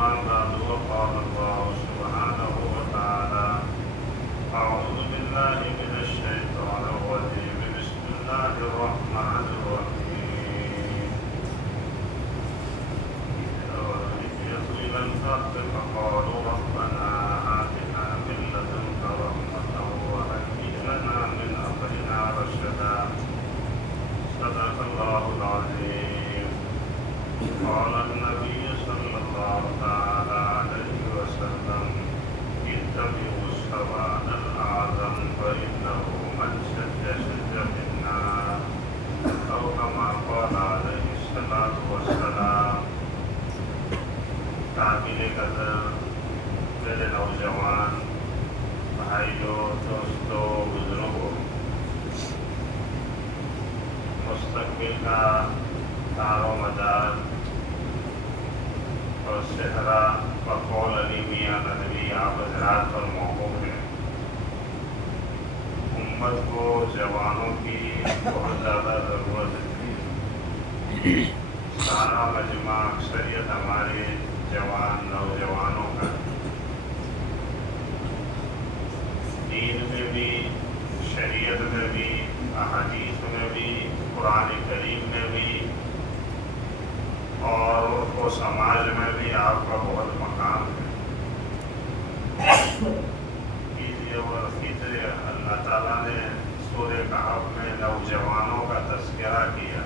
أما بعد وقال الله سبحانه وتعالى أعوذ بالله من الشيطان الرجيم بسم الله الرحمن الرحيم إلى الحق فقالوا ربنا آتنا من لدنك رحمة وهيئ لنا من أمرنا رشدا صدق الله العظيم. قال النبي صلى الله تعالى عليه وسلم اتبعوا السواد الأعظم فإنه من شد شد في النار أو كما قال عليه الصلاة والسلام. قابل قدر میرے نوجوان بھائیوں، دوستوں، بزرگوں، مستقبل کا دار و مدار اور صحرا بقول علی میاں ندوی آپ حضرات پر موقوف ہے. امت کو جوانوں کی بہت زیادہ ضرورت ہے. سارا مجمع اکثریت ہمارے جوان نوجوانوں کا دین میں بھی، شریعت میں بھی، احادیث میں بھی، قرآن کریم میں بھی اور کو سماج میں بھی آپ کا بہت مقام ہے. اللہ تعالیٰ نے سورہ کہف میں نوجوانوں کا تذکرہ کیا،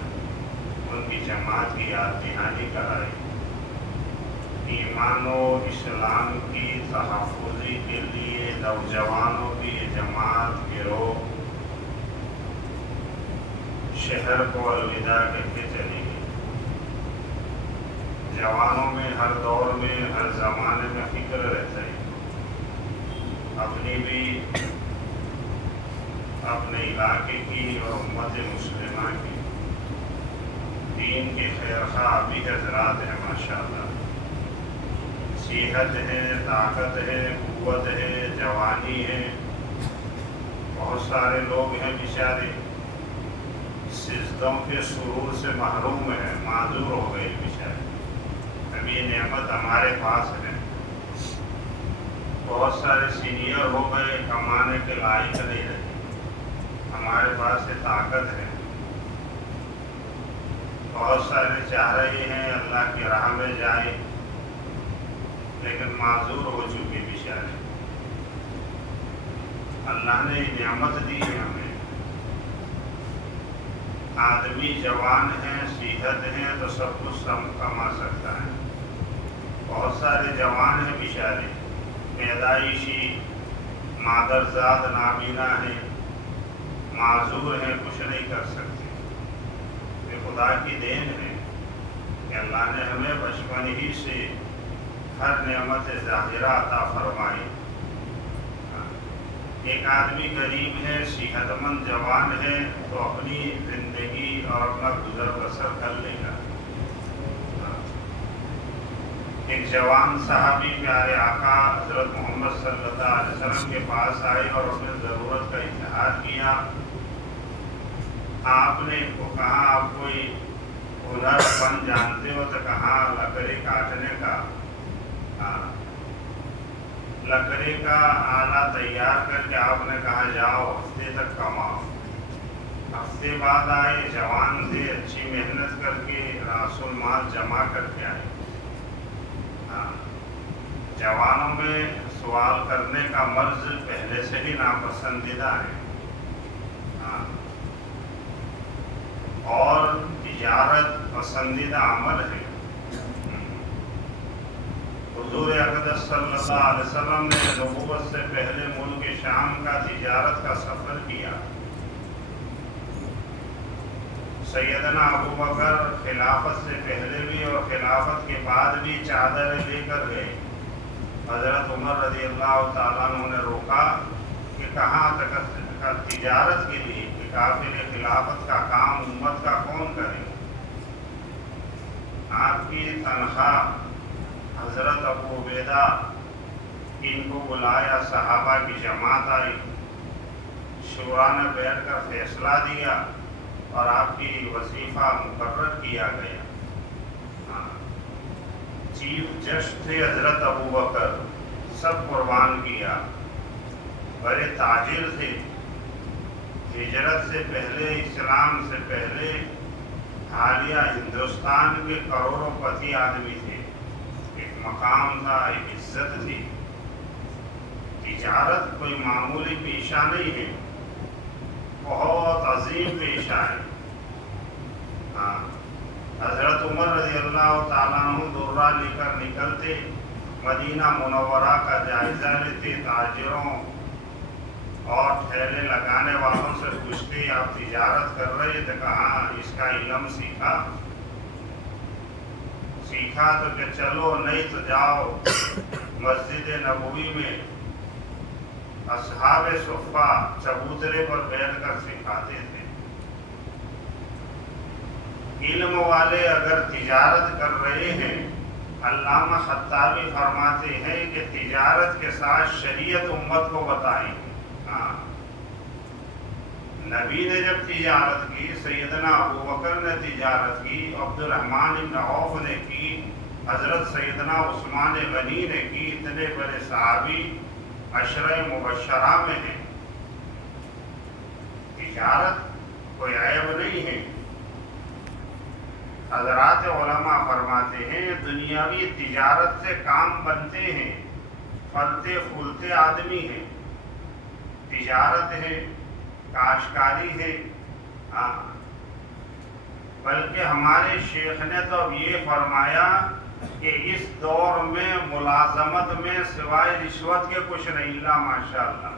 ان کی جماعت کی یاد دہانی کرائی. ایمان و اسلام کی تحفظی کے لیے نوجوانوں کی جماعت گروہ شہر کو الوداع کر کے چلی گئی. جوانوں میں ہر دور میں، ہر زمانے میں فکر رہتا ہے، اپنی بھی، اپنے علاقے کی اور امت مسلمہ کی. دین کے خیر خواہ بھی حضرات ہیں ماشاءاللہ. صحت ہے، طاقت ہے، قوت ہے، جوانی ہے. بہت سارے لوگ ہیں بیچارے سجدوں کے سرور سے محروم ہیں، معذور ہو گئے بیچارے. ابھی نعمت ہمارے پاس ہے. بہت سارے سینئر ہو گئے، کمانے کے لائق نہیں رہے. ہمارے پاس یہ طاقت ہے. بہت سارے چاہ رہے ہیں اللہ کی راہ میں جائے، لیکن معذور ہو چکے بیچارے. اللہ نے نعمت دی ہے ہمیں. آدمی جوان ہے، صحت ہے تو سب کچھ کما سکتا ہے. بہت سارے جوان ہیں بیچارے پیدائشی مادرزاد نابینا ہیں، معذور ہیں، کچھ نہیں کر سکتے. یہ خدا کی دین ہے کہ اللہ نے ہمیں بچپن ہی سے ہر نعمت ظاہرہ عطا فرمائی. ایک آدمی غریب ہے، صحت مند جوان ہے تو اپنی زندگی اور اپنا گزر بسر کر لے گا. ایک جوان صحابی پیارے آقا حضرت محمد صلی اللہ علیہ وسلم کے پاس آئے اور اپنے ضرورت کا اظہار کیا. آپ نے ان کو کہا آپ کوئی ہنر فن جانتے ہو؟ تو کہا لکڑی کاٹنے کا. لکڑی کا آلہ تیار کر کے آپ نے کہا جاؤ ہفتے تک کماؤ. ہفتے بعد آئے، جوان تھے، اچھی محنت کر کے راس المال جمع کر کے آئے. جوانوں میں سوال کرنے کا مرض پہلے سے ہی ناپسندیدہ ہے. اور تجارت پسندیدہ عمل ہے. حضور اقدس صلی اللہ علیہ وسلم نے نبوت سے پہلے ملک شام کا تجارت کا سفر کیا. سیدنا ابو بکر خلافت سے پہلے بھی اور خلافت کے بعد بھی چادریں لے کر گئے. حضرت عمر رضی اللہ تعالیٰ عنہ نے روکا کہ کہاں تک تجارت کے لیے، کہ کافر خلافت کا کام امت کا کون کرے. آپ کی تنخواہ حضرت ابو عبیدہ ان کو بلایا، صحابہ کی جماعت آئی، شورا نے بیٹھ کر فیصلہ دیا اور آپ کی وظیفہ مقرر کیا گیا. چیف جسٹ تھے حضرت ابو بکر، سب قربان کیا، بڑے تاجر تھے، ہجرت سے پہلے، اسلام سے پہلے حالیہ ہندوستان کے کروڑوں پتی آدمی تھے، ایک مقام تھا، ایک عزت تھی۔ تجارت کوئی معمولی پیشہ نہیں ہے، بہت عظیم پیشہ ہے۔ ہاں، حضرت عمر رضی اللہ تعالیٰ عنہ درہ لے کر نکلتے، مدینہ منورہ کا جائزہ لیتے، تاجروں اور ٹھیلے لگانے والوں سے پوچھتے آپ تجارت کر رہے تھے؟ کہاں اس کا علم سیکھا تو کہ چلو، نہیں تو جاؤ مسجد نبوی میں اصحاب صفہ چبوترے پر بیٹھ کر سکھاتے تھے۔ علم والے اگر تجارت کر رہے ہیں، علامہ خطابی فرماتے ہیں کہ تجارت کے ساتھ شریعت امت کو بتائیں۔ نبی نے جب تجارت کی، سیدنا ابو بکر نے تجارت کی، عبد الرحمن بن عوف نے کی، حضرت سیدنا عثمان غنی نے کی، اتنے بڑے صحابی عشرہ مبشرہ میں ہیں۔ تجارت کوئی عیب نہیں ہے۔ حضرات علماء فرماتے ہیں دنیاوی تجارت سے کام بنتے ہیں، پھلتے پھولتے آدمی ہیں۔ تجارت ہے، کاشتکاری ہے، بلکہ ہمارے شیخ نے تو اب یہ فرمایا کہ اس دور میں ملازمت میں سوائے رشوت کے کچھ نہیں، اللہ ماشاءاللہ۔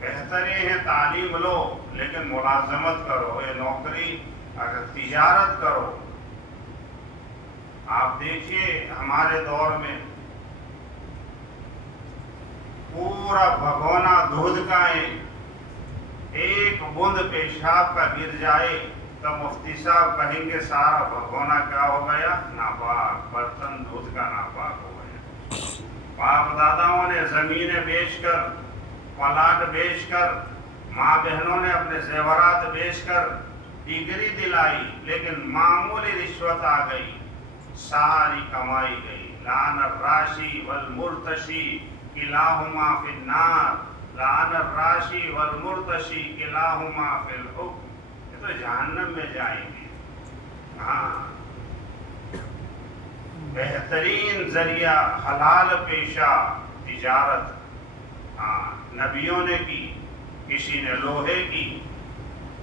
بہتر یہ ہے تعلیم لو لیکن ملازمت کرو، یہ نوکری، اگر تجارت کرو۔ آپ دیکھیے ہمارے دور میں پورا بھگونا دودھ کا ہے، ایک بوند پیشاب کا گر جائے تو مفتی صاحب کہیں گے سارا بھگونا کیا ہو گیا؟ ناپاک، برتن دودھ کا ناپاک ہو گیا۔ باپ داداؤں نے زمینیں بیچ کر، پلاٹ بیچ کر، ماں بہنوں نے اپنے زیورات بیچ کر ڈگری دلائی، لیکن معمولی رشوت آ گئی، ساری کمائی گئی۔ لعن الراشی والمرتشی کلاہما فی النار، لعن الراشی والمرتشی کلاہما فی الحکم، یہ تو جہنم میں جائیں گے۔ ہاں، بہترین ذریعہ حلال پیشہ تجارت، ہاں، نبیوں نے کی، کسی نے لوہے کی،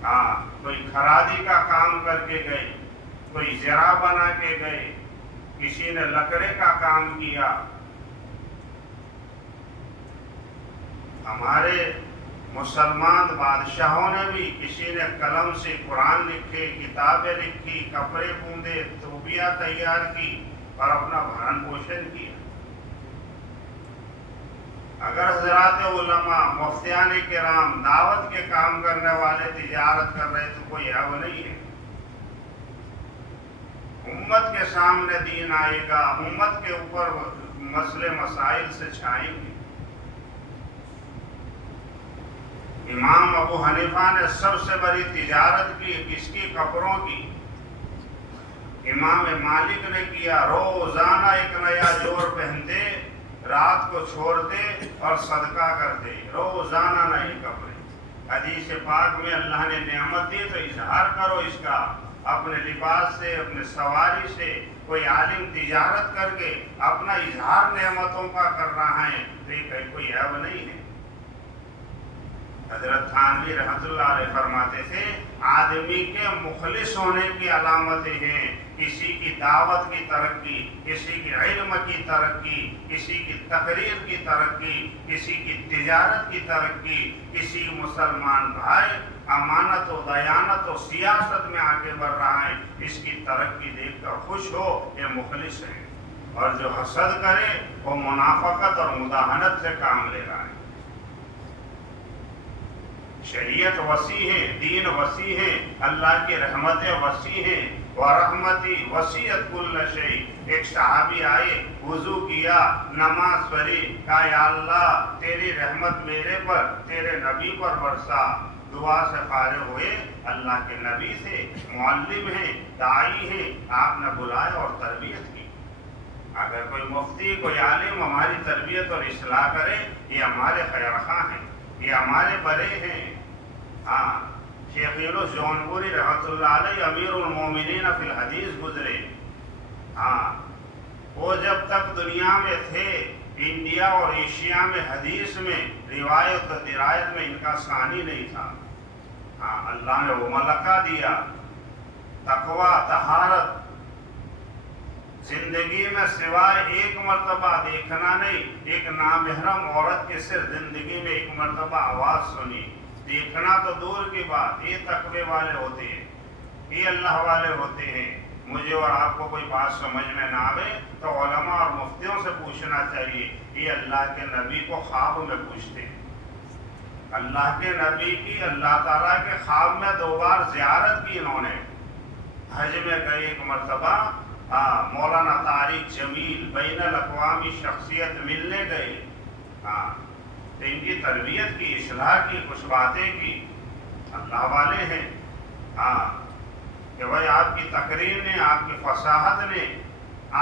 ہاں، کوئی کھرادی کا کام کر کے گئے، کوئی زرع بنا کے گئے، کسی نے لکڑے کا کام کیا۔ ہمارے مسلمان بادشاہوں نے بھی، کسی نے قلم سے قرآن لکھے، کتابیں لکھی، کپڑے بوندے، توبیہ تیار کی اور اپنا بھرن پوشن کیا۔ اگر حضرات علماء، مفتیان کرام، دعوت کے کام کرنے والے تجارت کر رہے تو کوئی عیب نہیں ہے۔ امت کے سامنے دین آئے گا، امت کے اوپر مسئلے مسائل سے چھائیں گے۔ امام ابو حنیفہ نے سب سے بڑی تجارت کی، کس کی؟ کپڑوں کی۔ امام مالک نے کیا، روزانہ ایک نیا جوڑ پہنتے، رات کو چھوڑتے اور صدقہ کرتے، روزانہ نئے کپڑے۔ حدیث پاک میں اللہ نے نعمت دی تو اظہار کرو اس کا، اپنے لباس سے، اپنے سواری سے۔ کوئی عالم تجارت کر کے اپنا اظہار نعمتوں کا کر رہا ہے تو یہ کوئی عیب نہیں ہے۔ حضرت تھانوی رحمۃ اللہ علیہ فرماتے تھے آدمی کے مخلص ہونے کی علامتیں ہیں، کسی کی دعوت کی ترقی، کسی کی علم کی ترقی، کسی کی تقریر کی ترقی، کسی کی تجارت کی ترقی، کسی مسلمان بھائی امانت و دیانت و سیاست میں آگے بڑھ رہا ہے، اس کی ترقی دیکھ کر خوش ہو، یہ مخلص ہے۔ اور جو حسد کرے وہ منافقت اور مداہنت سے کام لے رہا ہے۔ شریعت وسیع ہے، دین وسیع ہے، اللہ کی رحمتیں وسیع ہیں، وَرَحْمَتِي وَسِعَتْ كُلَّ شَيْءٍ۔ ایک صحابی آئے، وضو کیا، نماز پڑھی، کہا یا اللہ تیری رحمت میرے پر، تیرے نبی پر برسا۔ دعا سے فارغ ہوئے، اللہ کے نبی تھے، معلم ہیں، داعی ہیں، آپ نے بلایا اور تربیت کی۔ اگر کوئی مفتی کوئی عالم ہماری تربیت اور اصلاح کرے یہ ہمارے خیر خواہ ہیں، یہ ہمارے بڑے ہیں۔ ہاں، شیخ یونس جونپوری رحمۃ اللہ علیہ امیر المومنین فی الحدیث گزرے۔ ہاں، وہ جب تک دنیا میں تھے انڈیا اور ایشیا میں حدیث میں روایت و درایت میں ان کا ثانی نہیں تھا۔ ہاں، اللہ نے وہ ملکہ دیا، تقوی، طہارت، زندگی میں سوائے ایک مرتبہ دیکھنا نہیں، ایک نامحرم عورت کے صرف زندگی میں ایک مرتبہ آواز سنی، دیکھنا تو دور کی بات، یہ تقوی والے ہوتے ہیں، یہ اللہ والے ہوتے ہیں۔ مجھے اور آپ کو کوئی بات سمجھ میں نہ آئے تو علماء اور مفتیوں سے پوچھنا چاہیے۔ یہ اللہ کے نبی کو خواب میں پوچھتے ہیں، اللہ کے نبی کی اللہ تعالیٰ کے خواب میں 2 بار زیارت کی انہوں نے۔ حج میں گئے ایک مرتبہ، مولانا طارق جمیل بین الاقوامی شخصیت ملنے گئے، تو ان کی تربیت کی، اصلاح کی، کچھ باتیں کی، اللہ والے ہیں۔ کہ بھائی آپ کی تقریر نے، آپ کی فصاحت نے،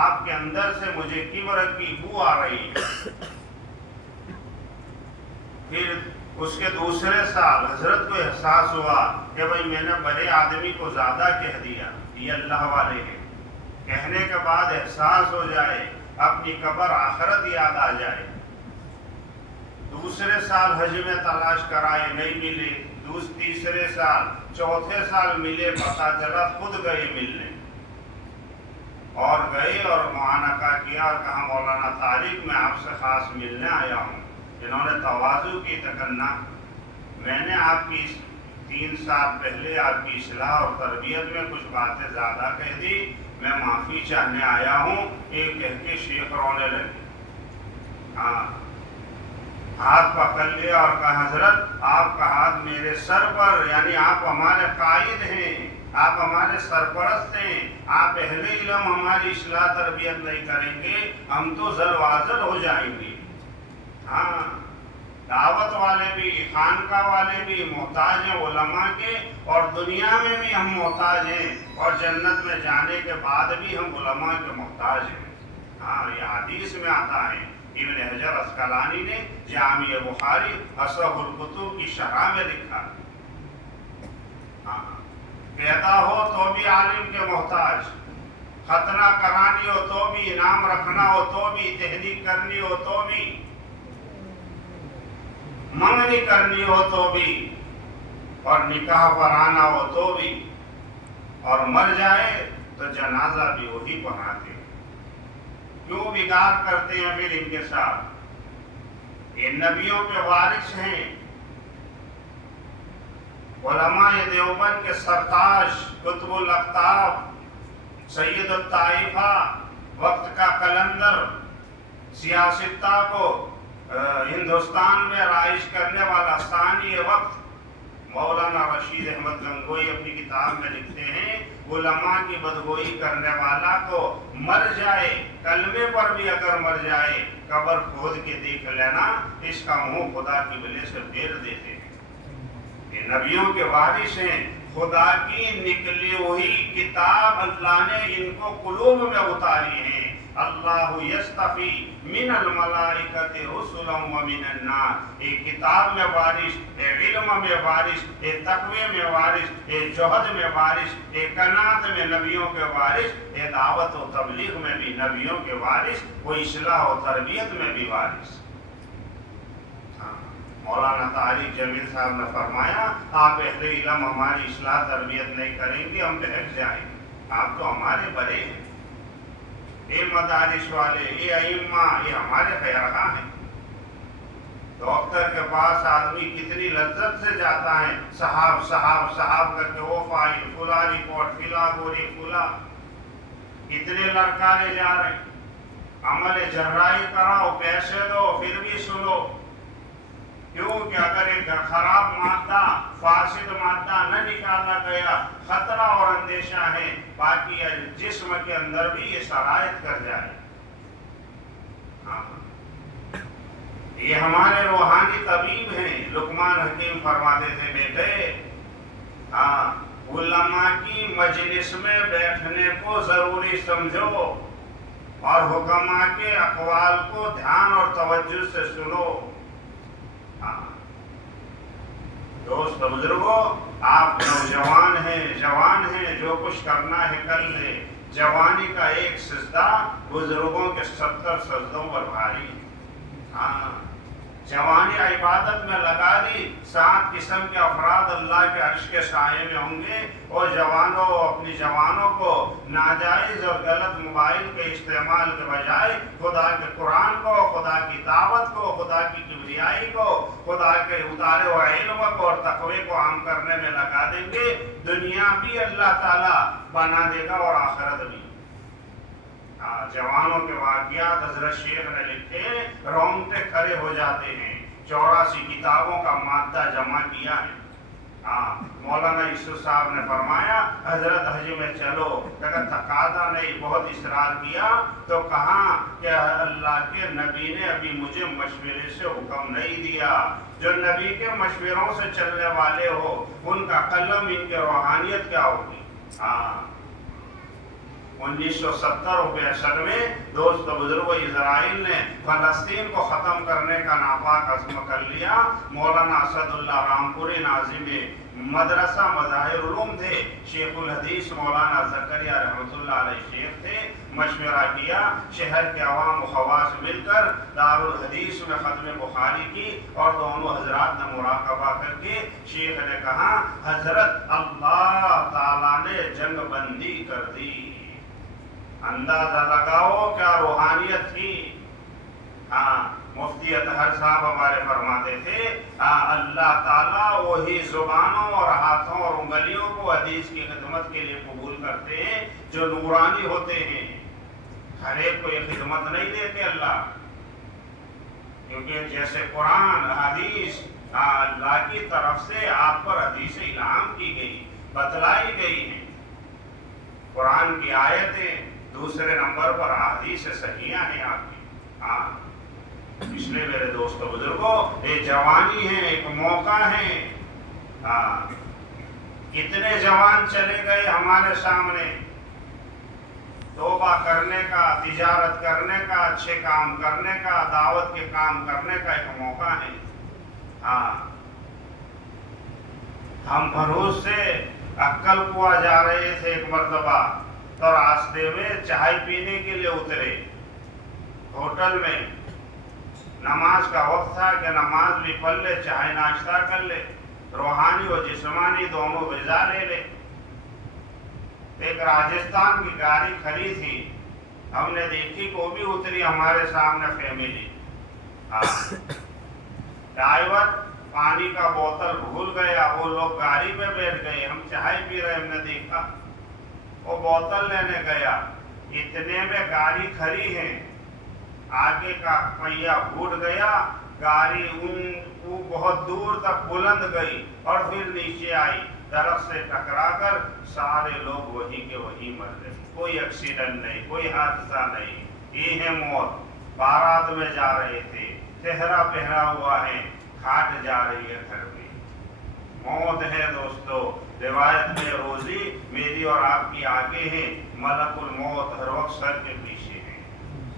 آپ کے اندر سے مجھے کبر کی بو آ رہی ہے۔ پھر اس کے دوسرے سال حضرت کو احساس ہوا کہ بھائی میں نے بڑے آدمی کو زیادہ کہہ دیا، یہ اللہ والے ہیں۔ کہنے کے بعد احساس ہو جائے، اپنی قبر آخرت یاد آ جائے۔ دوسرے سال حج میں تلاش کرائے، نہیں ملے، تیسرے سال، چوتھے سال ملے، پتہ چلا خود گئے ملنے، اور گئے اور معانقہ کیا اور کہا مولانا طارق میں آپ سے خاص ملنے آیا ہوں۔ انہوں نے تواضع کی تکنا، میں نے آپ کی 3 سال پہلے آپ کی اصلاح اور تربیت میں کچھ باتیں زیادہ کہہ دی، میں معافی چاہنے آیا ہوں۔ یہ کہہ کے شیخ رونے لگے، ہاتھ پکڑ لیا اور کہا حضرت آپ کا ہاتھ میرے سر پر، یعنی آپ ہمارے قائد ہیں، آپ ہمارے سرپرست ہیں، آپ اہل علم ہماری اصلاح تربیت نہیں کریں گے ہم تو زل وازل ہو جائیں گے۔ ہاں، دعوت والے بھی، خانقاہ والے بھی محتاج ہیں علماء کے، اور دنیا میں بھی ہم محتاج ہیں، اور جنت میں جانے کے بعد بھی ہم علماء کے محتاج ہیں۔ ہاں، یہ حدیث میں آتا ہے، ابن حجر اسقلانی نے جامع بخاری اصح الکتب کی شرح میں لکھا۔ پیدا ہو تو بھی عالم کے محتاج، ختنہ کرانی ہو تو بھی، انعام رکھنا ہو تو بھی، تحریک کرنی ہو تو بھی، منگنی کرنی ہو تو بھی، اور نکاح پڑھانا ہو تو بھی، اور مر جائے تو جنازہ بھی وہی پڑھاتے ہیں۔ کیوں بگاڑ کرتے ہیں پھر ان کے ساتھ؟ یہ نبیوں کے وارث ہیں، علماء دیوبند کے سرتاج، قطب الاقطاب، سید الطائفہ، وقت کا قلندر، سیاستہ کو ہندوستان میں رائج کرنے والا ثانی وقت، مولانا رشید احمد گنگوئی اپنی کتاب میں لکھتے ہیں، علماء کی بدگوئی کرنے والا کو مر جائے، کلمے پر بھی اگر مر جائے، قبر کھود کے دیکھ لینا، اس کا منہ خدا کی وجہ سے پھیر دیتے ہیں۔ یہ نبیوں کے وارث ہیں، خدا کی نکلی ہوئی کتاب اللہ نے ان کو قلوب میں اتاری ہے۔ اللہ یستفی من الملائکۃ رسلا ومن الناس، ایک کتاب میں وارث، ایک علم میں وارث، ایک تقوی میں وارث، ایک جہد میں وارث، ایک قناعت میں نبیوں کے وارث، ایک دعوت و تبلیغ میں بھی نبیوں کے وارث، وہ اصلاح و تربیت میں بھی وارث۔ مولانا طارق جمیل صاحب نے فرمایا آپ اہل علم ہماری اصلاح تربیت نہیں کریں گے ہم بہک جائیں گے، آپ تو ہمارے بڑے ہیں، یہ مدارس والے، یہ ائمہ، یہ ہمارے خیرخواہ ہیں۔ ڈاکٹر کے پاس آدمی کتنی لذت سے جاتا ہے، صاحب صاحب صاحب کر کے وہ فائل، فلاں رپورٹ، فلاں گولی، فلاں، کتنے لڑکارے جا رہے ہیں، عمل جراحی کراؤ، پیسے دو، پھر بھی سنو۔ کیوں کہ اگر ایک خراب مادہ، فاسد مادہ نہ نکالا گیا، خطرہ اور اندیشہ ہے باقی جسم کے اندر بھی یہ سرایت کر جائے۔ یہ ہمارے روحانی طبیب ہیں، لقمان حکیم فرماتے تھے بیٹے، علماء کی مجلس میں بیٹھنے کو ضروری سمجھو، اور حکما کے اقوال کو دھیان اور توجہ سے سنو۔ دوست بزرگوں، آپ نوجوان ہیں، جوان ہیں، جو کچھ کرنا ہے کر لے۔ جوانی کا ایک سجدہ بزرگوں کے 70 سجدوں پر بھاری ہے۔ جوانی عبادت میں لگا دی، 7 قسم کے افراد اللہ کے عرش کے سائے میں ہوں گے۔ اور جوانوں، اپنی جوانوں کو ناجائز اور غلط موبائل کے استعمال کے بجائے خدا کے قرآن کو، خدا کی دعوت کو، خدا کی کبریائی کو، خدا کے اتارے ہوئے علم کو اور تقوی کو عام کرنے میں لگا دیں گے، دنیا بھی اللہ تعالیٰ بنا دے گا اور آخرت بھی۔ جوانوں کے واقعات حضرت شیخ نے لکھے، رونگٹے کھڑے ہو جاتے ہیں۔ 84 کتابوں کا مادہ جمع کیا ہے۔ مولانا یوسف صاحب نے فرمایا حضرت حج میں چلو، اگر تقاضا نہیں، بہت اصرار کیا تو کہا کہ اللہ کے نبی نے ابھی مجھے مشورے سے حکم نہیں دیا۔ جو نبی کے مشوروں سے چلنے والے ہو، ان کا قلم، ان کی روحانیت کیا ہوگی۔ 1970 و 65 میں دوست بزرگوں، اسرائیل نے فلسطین کو ختم کرنے کا ناپاک عزم کر لیا۔ مولانا اسد اللہ رامپوری ناظم مدرسہ مظاہر علوم تھے، شیخ الحدیث مولانا زکریا رحمۃ اللہ علیہ شیخ تھے۔ مشورہ کیا، شہر کے عوام و خواص مل کر دارالحدیث میں ختم بخاری کی، اور دونوں حضرات نے مراقبہ کر کے شیخ نے کہا، حضرت اللہ تعالیٰ نے جنگ بندی کر دی۔ اندازہ لگاؤ کیا روحانیت تھی۔ مفتی اطہر صاحب ہمارے فرماتے تھے، اللہ تعالیٰ وہی زبانوں اور ہاتھوں اور انگلیوں کو حدیث کی خدمت کے لیے قبول کرتے ہیں جو نورانی ہوتے ہیں۔ ہر ایک کو یہ خدمت نہیں دیتے اللہ، کیونکہ جیسے قرآن حدیث اللہ کی طرف سے آپ پر حدیث الہام کی گئی، بتلائی گئی ہیں۔ قرآن کی آیتیں، دوسرے نمبر پر احادیث صحیحہ ہیں آپ کی۔ اس لیے میرے دوستو بزرگوں، یہ جوانی ہے، ایک موقع ہے۔ کتنے جوان چلے گئے ہمارے سامنے، توبہ کرنے کا، تجارت کرنے کا، اچھے کام کرنے کا، دعوت کے کام کرنے کا ایک موقع ہے۔ ہم بھروس سے عقل کنواں جا رہے تھے ایک مرتبہ، تو راستے میں چائے پینے کے لیے اترے ہوٹل میں۔ نماز کا وقت تھا کہ نماز بھی پڑھ لے، چائے ناشتہ کر لے، روحانی و جسمانی دونوں غذا لے لے۔ ایک راجستھان کی گاڑی کھڑی تھی، ہم نے دیکھی کہ وہ بھی اتری ہمارے سامنے فیملی۔ ڈرائیور پانی کا بوتل بھول گیا، وہ لوگ گاڑی پہ بیٹھ گئے، ہم چائے پی رہے، ہم نے دیکھا وہ بوتل لینے گیا، اتنے میں گاڑی کھڑی ہے، آگے کا پہیا پھوٹ گیا، گاڑی وہ بہت دور تک بلند گئی اور پھر نیچے آئی، درخت سے ٹکرا کر سارے لوگ وہی کے وہی مر گئے۔ کوئی ایکسیڈنٹ نہیں، کوئی حادثہ نہیں، یہ ہے موت۔ بارات میں جا رہے تھے، چہرہ پہنا ہوا ہے، کھاٹ جا رہی ہے گھر میں، موت ہے دوستو۔ روایت میں روزی میری اور آپ کی آگے ہے، ملک الموت ہر وقت سر کے پیچھے ہے۔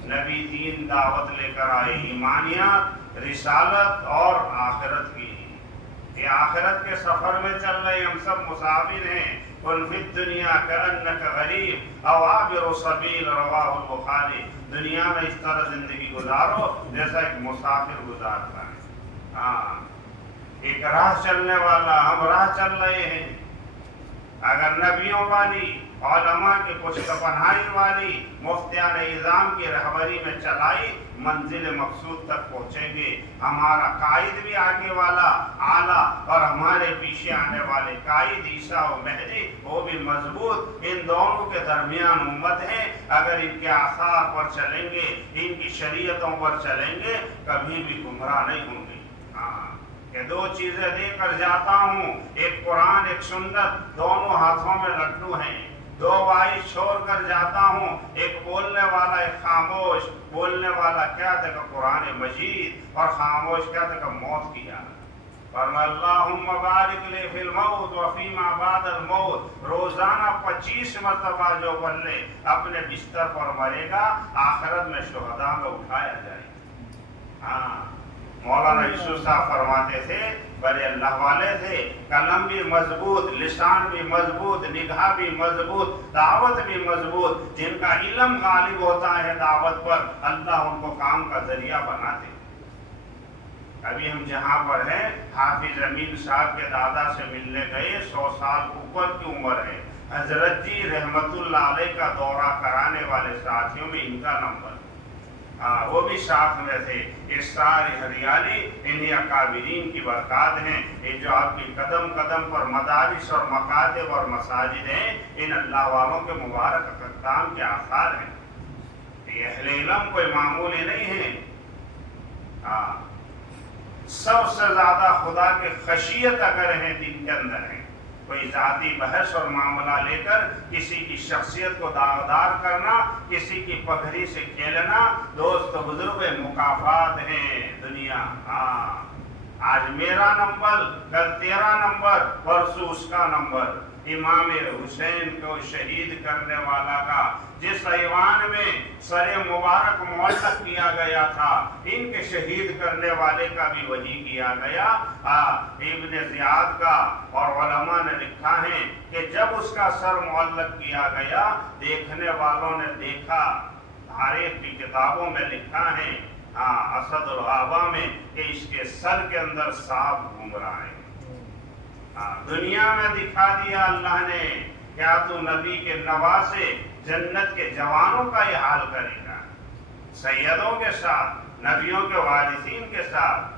نبی دین دعوت لے کر آئے، ایمانیات، رسالت اور آخرت کی۔ یہ آخرت کے سفر میں چل رہے، ہم سب مسافر ہیں۔ قل فی الدنیا کأنک غریب او عابر سبیل، رواہ البخاری۔ دنیا میں اس طرح زندگی گزارو جیسا ایک مسافر گزارتا ہے۔ ایک راہ چلنے والا، ہم راہ چل رہے ہیں۔ اگر نبیوں والی، علماء کے کچھ پناہی والی، مفتیان نظام کی رہبری میں چلائی، منزل مقصود تک پہنچیں گے۔ ہمارا قائد بھی آگے والا اعلیٰ، اور ہمارے پیچھے آنے والے قائد عیسیٰ و مہدی وہ بھی مضبوط۔ ان دونوں کے درمیان امت ہے، اگر ان کے آثار پر چلیں گے، ان کی شریعتوں پر چلیں گے، کبھی بھی گمراہ نہیں ہوں گے۔ کہ دو چیزیں دے کر جاتا ہوں، ایک قرآن ایک سنت، دونوں ہاتھوں میں لڈو ہیں۔ دو وائس چھوڑ کر جاتا ہوں، ایک بولنے والا ایک خاموش۔ بولنے والا کیا تھا کہ قرآن مجید، اور خاموش کیا تھا کہ موت کی یاد۔ فرمایا اللہم بارک لی فی الموت وفیما بعد الموت، روزانہ 25 مرتبہ جو پڑھ لے اپنے بستر پر مرے گا، آخرت میں شہداء میں اٹھایا جائے گا۔ ہاں، مولانا یوسف صاحب فرماتے تھے بڑے اللہ والے تھے، قلم بھی مضبوط، لسان بھی مضبوط، نگاہ بھی مضبوط، دعوت بھی مضبوط، جن کا علم غالب ہوتا ہے دعوت پر، اللہ ان کو کام کا ذریعہ بناتے۔ ابھی ہم جہاں پر ہیں، حافظ امین صاحب کے دادا سے ملنے گئے، 100 سال اوپر کی عمر ہے، حضرت جی رحمت اللہ علیہ کا دورہ کرانے والے ساتھیوں میں ان کا نمبر، وہ بھی ساتھ میں تھے۔ اس ساری ہریالی انہی اکابرین کی برکات ہیں، یہ جو آپ کی قدم قدم پر مدارس اور مکاتب اور مساجد ہیں، ان اللہ والوں کے مبارک اقدام کے آثار ہیں۔ یہ اہل علم کوئی معمولی نہیں ہے۔ سب سے زیادہ خدا کے خشیت اگر ہیں دن کے اندر ہے، کوئی ذاتی بحث اور معاملہ لے کر کسی کی شخصیت کو داغدار کرنا، کسی کی پگڑی سے کھیلنا، دوست بزرگ مکافات ہیں دنیا۔ آج میرا نمبر، کل تیرا نمبر، پرسوں اس کا نمبر۔ امام حسین کو شہید کرنے والا کا جس ایوان میں سر مبارک معلق کیا گیا تھا، ان کے شہید کرنے والے کا بھی وہی کیا گیا۔ ابن زیاد کا اور علماء نے لکھا ہے کہ جب اس کا سر معلق کیا گیا، دیکھنے والوں نے دیکھا، تاریخ کی کتابوں میں لکھا ہے اسد الغابہ میں کہ اس کے سر کے اندر سانپ گھوم رہا ہے۔ دنیا میں دکھا دیا اللہ نے، کیا تو نبی کے نواسے جنت کے جوانوں کا یہ حال کرے گا؟ سیدوں کے ساتھ، نبیوں کے وارثین کے ساتھ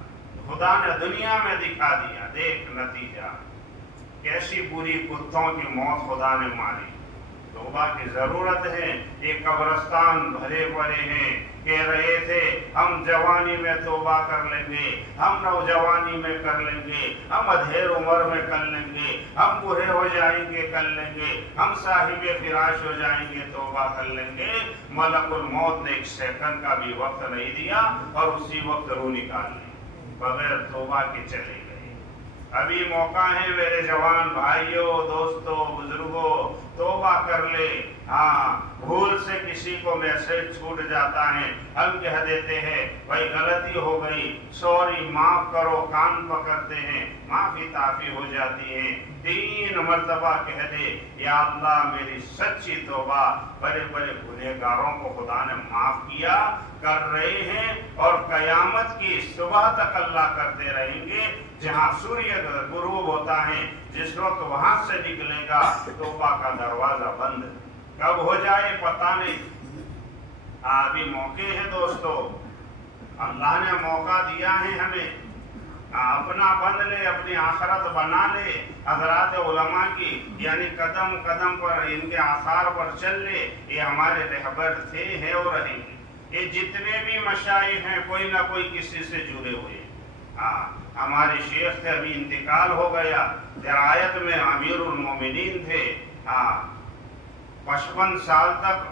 خدا نے دنیا میں دکھا دیا۔ دیکھ نتیجہ، کیسی بری کتوں کی موت خدا نے ماری۔ توبہ کی ضرورت ہے۔ یہ قبرستان بھرے پڑے ہیں، کہہ رہے تھے ہم جوانی میں توبہ کر لیں گے، ہم نوجوانی میں کر لیں گے، ہم ادھیر عمر میں کر لیں گے، ہم بوڑھے ہو جائیں گے کر لیں گے، ہم صاحب فراش ہو جائیں گے توبہ کر لیں گے۔ ملک الموت نے 1 سیکنڈ کا بھی وقت نہیں دیا اور اسی وقت روح نکال لی، بغیر توبہ کے چلے گئے۔ ابھی موقع ہے میرے جوان بھائیوں، دوستوں، بزرگوں، توبہ کر لے۔ بھول سے کسی کو میسج چھوٹ جاتا ہے، ہم کہہ دیتے ہیں بھائی غلطی ہو گئی، سوری، معاف کرو، کان پکڑتے ہیں، معافی تعافی ہو جاتی ہے۔ 3 مرتبہ کہہ دے یا اللہ میری سچی توبہ، بڑے بڑے گنہگاروں کو خدا نے معاف کیا، کر رہے ہیں اور قیامت کی صبح تک اللہ کرتے رہیں گے۔ جہاں سوریہ غروب ہوتا ہے، جس وقت وہاں سے نکلے گا، توبہ کا دروازہ بند، کب ہو جائے پتہ نہیں۔ ابھی موقع ہے دوستو، اللہ نے موقع دیا ہے ہمیں، اپنا بند لے، اپنی آخرت بنا لے، حضرات علماء کی یعنی قدم قدم پر ان کے آثار پر چل لے۔ یہ ہمارے رہبر تھے، ہیں اور رہیں گے۔ یہ جتنے بھی مشائخ ہیں، کوئی نہ کوئی کسی سے جڑے ہوئے۔ ہمارے شیخ تھے، ابھی انتقال ہو گیا، درایت میں امیر المومنین تھے۔ 55 سال تک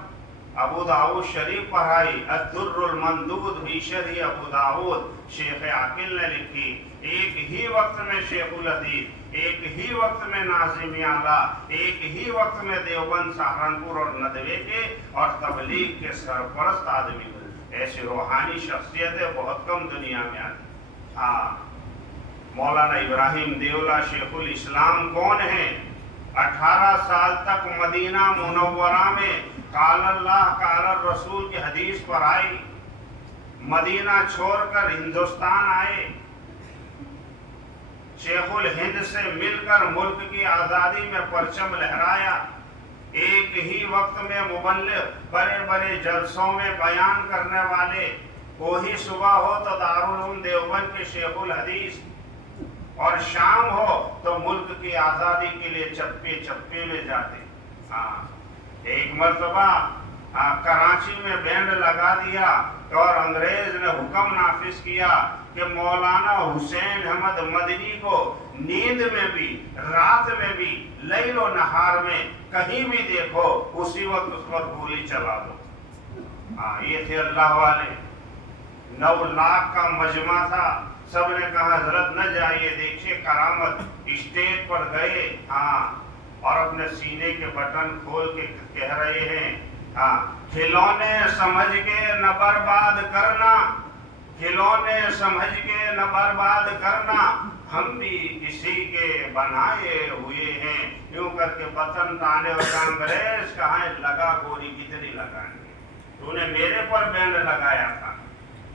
ابو داؤد شریف پڑھائی، الدر المندود فی شرح ابو داؤد شیخ عاقل نے لکھی۔ ایک ہی وقت میں شیخ الحدیث، ایک ہی وقت میں ناظم اعلیٰ، ایک ہی وقت میں دیوبند، سہارنپور اور ندوے کے اور تبلیغ کے سرپرست آدمی ہوئے۔ ایسی روحانی شخصیتیں بہت کم دنیا میں آتی۔ مولانا ابراہیم دیولہ شیخ الاسلام کون ہیں؟ 18 سال تک مدینہ منورہ میں قال اللہ قال الرسول کی حدیث پر آئی، مدینہ چھوڑ کر ہندوستان آئے، شیخ الہند سے مل کر ملک کی آزادی میں پرچم لہرایا۔ ایک ہی وقت میں مبلغ، بڑے بڑے جلسوں میں بیان کرنے والے، کوئی صبح ہو تو دارالعلوم دیوبند کے شیخ الحدیث، اور شام ہو تو ملک کی آزادی کے لیے چپے چپے میں جاتے۔ ایک مرتبہ کراچی میں بینڈ لگا دیا اور انگریز نے حکم نافذ کیا کہ مولانا حسین احمد مدنی کو نیند میں بھی، رات میں بھی، لیل و نہار میں کہیں بھی دیکھو اسی وقت اس پر گولی چلا دو۔ یہ تھے اللہ والے۔ 9 لاکھ کا مجمع تھا، سب نے کہا حضرت نہ جائیے، دیکھیے کرامت، اسٹیج پر گئے اور اپنے سینے کے بٹن کھول کے کہہ رہے ہیں کھلونے سمجھ کے نہ برباد کرنا، کھلونے سمجھ کے نہ برباد کرنا، ہم بھی کسی کے بنائے ہوئے ہیں، یوں کر کے بطن تانے اور کانگریس کہاں لگا گولی کتنی لگائیں گے، تو نے میرے پر بینڈ لگایا تھا۔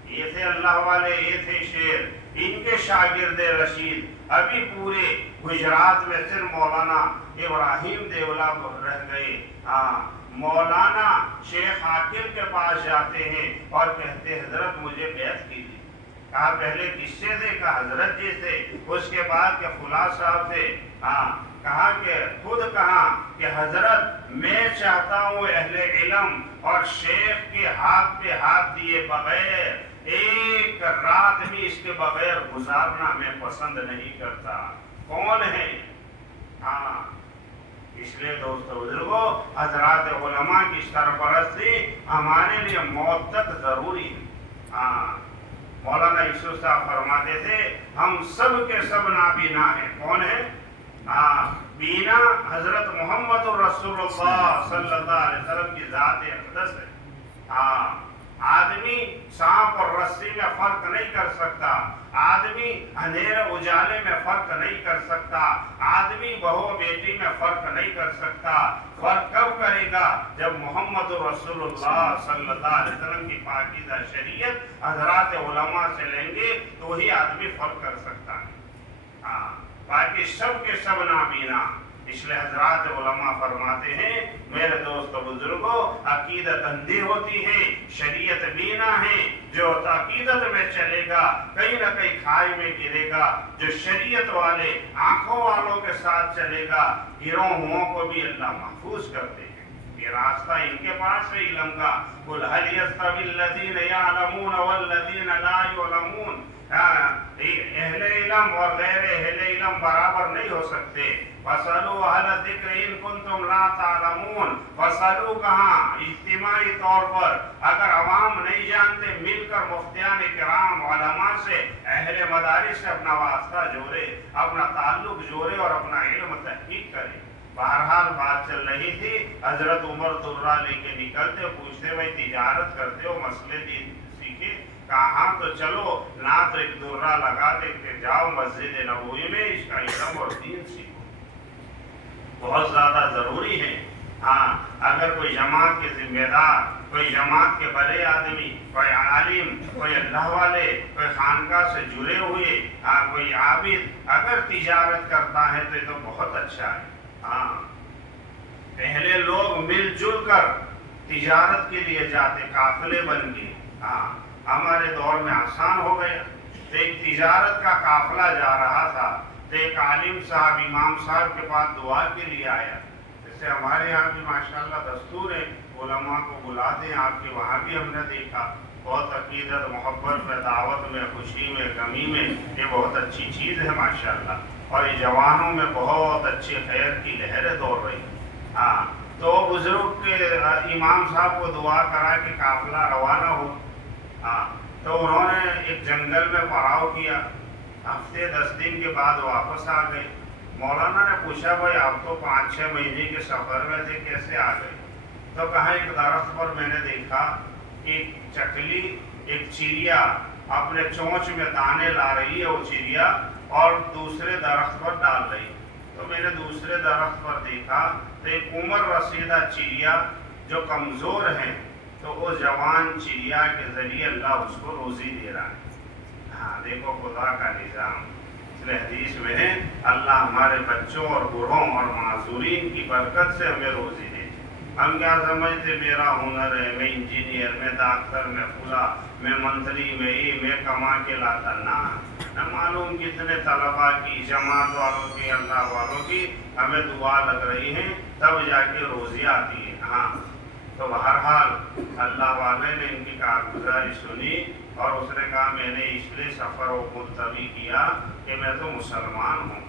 یہ تھے اللہ والے، یہ تھے شیر، ان کے شاگرد رشید ابھی پورے گجرات میں صرف مولانا ابراہیم دیولا رہ گئے۔ مولانا شیخ عاقل کے پاس جاتے ہیں اور کہتے حضرت مجھے بیعت کیجیے۔ کہا پہلے کس سے تھے؟ کہا حضرت جی سے۔ اس کے بعد کہ فلاں صاحب تھے۔ کہا کہ خود کہا کہ حضرت میں چاہتا ہوں اہل علم اور شیخ کے ہاتھ پہ ہاتھ دیے بغیر ایک رات بھی اس کے بغیر گزارنا میں پسند نہیں کرتا۔ کون ہے؟ اس لیے دوستو بزرگوں، حضرات علماء کی سرپرستی ہمارے لیے موت تک ضروری ہے۔ مولانا یوسف صاحب فرماتے تھے ہم سب کے سب نابینا ہیں۔ کون ہے؟ بینا حضرت محمد رسول اللہ صلی اللہ علیہ وسلم کی ذات اقدس ہے۔ آدمی سانپ اور رسی میں فرق نہیں کر سکتا، آدمی اندھیرے اجالے میں فرق نہیں کر سکتا، آدمی بہو بیٹی میں فرق نہیں کر سکتا۔ فرق کب کرے گا؟ جب محمد رسول اللہ صلی اللہ علیہ وسلم کی پاکیزہ شریعت حضرات علماء سے لیں گے تو ہی آدمی فرق کر سکتا ہے۔ باقی سب کے سب نابینا۔ اس لیے حضرات علماء فرماتے ہیں میرے دوست و بزرگوں، عقیدت اندھی ہوتی ہے، شریعت بینا ہے۔ جو عقیدت میں چلے گا کہیں نہ کہیں کھائی میں گرے گا، جو شریعت والے آنکھوں والوں کے ساتھ چلے گا گروہوں کو بھی اللہ محفوظ کرتے ہیں۔ یہ راستہ ان کے پاس ہے علم کا۔ قُلْ هَلْ يَسْتَوِي الَّذِينَ يَعْلَمُونَ وَالَّذِينَ لَا يَعْلَمُونَ۔ اہل علم اور غیر اہل علم برابر نہیں ہو سکتے۔ فَاسْأَلُوا أَهْلَ الذِّكْرِ إِن كُنتُمْ لَا تَعْلَمُونَ۔ فَاسْأَلُوا کہاں؟ اجتماعی طور پر اگر عوام نہیں جانتے مل کر مفتیان کرام علماء سے، اہل مدارس سے اپنا واسطہ جوڑے، اپنا تعلق جوڑے اور اپنا علم تحقیق کرے۔ بہرحال بات چل رہی تھی، حضرت عمر درہ لے کے نکلتے، پوچھتے بھائی تجارت کرتے ہو، مسئلے دین سیکھے؟ کہاں تو چلو نہ تو ایک درہ لگا دے کہ جاؤ مسجد نبوی میں اس کا علم اور دین سیکھو، بہت زیادہ ضروری ہے۔ اگر کوئی جماعت کے ذمہ دار، کوئی جماعت کے بڑے آدمی، کوئی عالم، کوئی اللہ والے، کوئی خانقاہ سے جڑے ہوئے، کوئی عابد اگر تجارت کرتا ہے تو یہ تو بہت اچھا ہے۔ پہلے لوگ مل جل کر تجارت کے لیے جاتے، قافلے بن گئے۔ ہمارے دور میں آسان ہو گیا۔ ایک تجارت کا قافلہ جا رہا تھا تو ایک عالم صاحب امام صاحب کے پاس دعا کے لیے آیا۔ جیسے ہمارے یہاں بھی ماشاءاللہ دستور ہے علماء کو بلاتے ہیں، آپ کے وہاں بھی ہم نے دیکھا، بہت عقیدت محبت میں، دعوت میں، خوشی میں، غمی میں، یہ بہت اچھی چیز ہے ماشاءاللہ، اور یہ جوانوں میں بہت اچھی خیر کی لہریں دوڑ رہی۔ تو بزرگ کے امام صاحب کو دعا کرا کہ قافلہ روانہ ہو۔ تو انہوں نے ایک جنگل میں پڑاؤ کیا، ہفتے 10 دن کے بعد واپس آ گئے۔ مولانا نے پوچھا بھائی آپ تو 5-6 مہینے کے سفر میں تھے، کیسے آ گئے؟ تو کہا ایک درخت پر میں نے دیکھا ایک چکلی، ایک چڑیا اپنے چونچ میں دانے لا رہی ہے، وہ چڑیا، اور دوسرے درخت پر ڈال رہی۔ تو میں نے دوسرے درخت پر دیکھا تو ایک عمر رسیدہ چڑیا جو کمزور ہے، تو وہ جوان چڑیا کے ذریعے اللہ اس کو روزی دے رہا ہے۔ دیکھو خدا کا نظام۔ اس لیے حدیث میں ہے اللہ ہمارے بچوں اور بوڑھوں اور معذورین کی برکت سے ہمیں روزی دے۔ ہم کیا سمجھتے میرا ہنر ہے، میں انجینئر، میں ڈاکٹر، میں فلاں، میں منتری، میں کما کے لاتا، نہ معلوم کتنے طلباء کی، جماعت والوں کی، اللہ والوں کی ہمیں دعا لگ رہی ہے تب جا کے روزی آتی ہے۔ تو بہرحال اللہ والے نے ان کی کارگزاری سنی اور اس نے کہا میں نے اس لیے سفر و ملتوی کیا کہ میں تو مسلمان ہوں،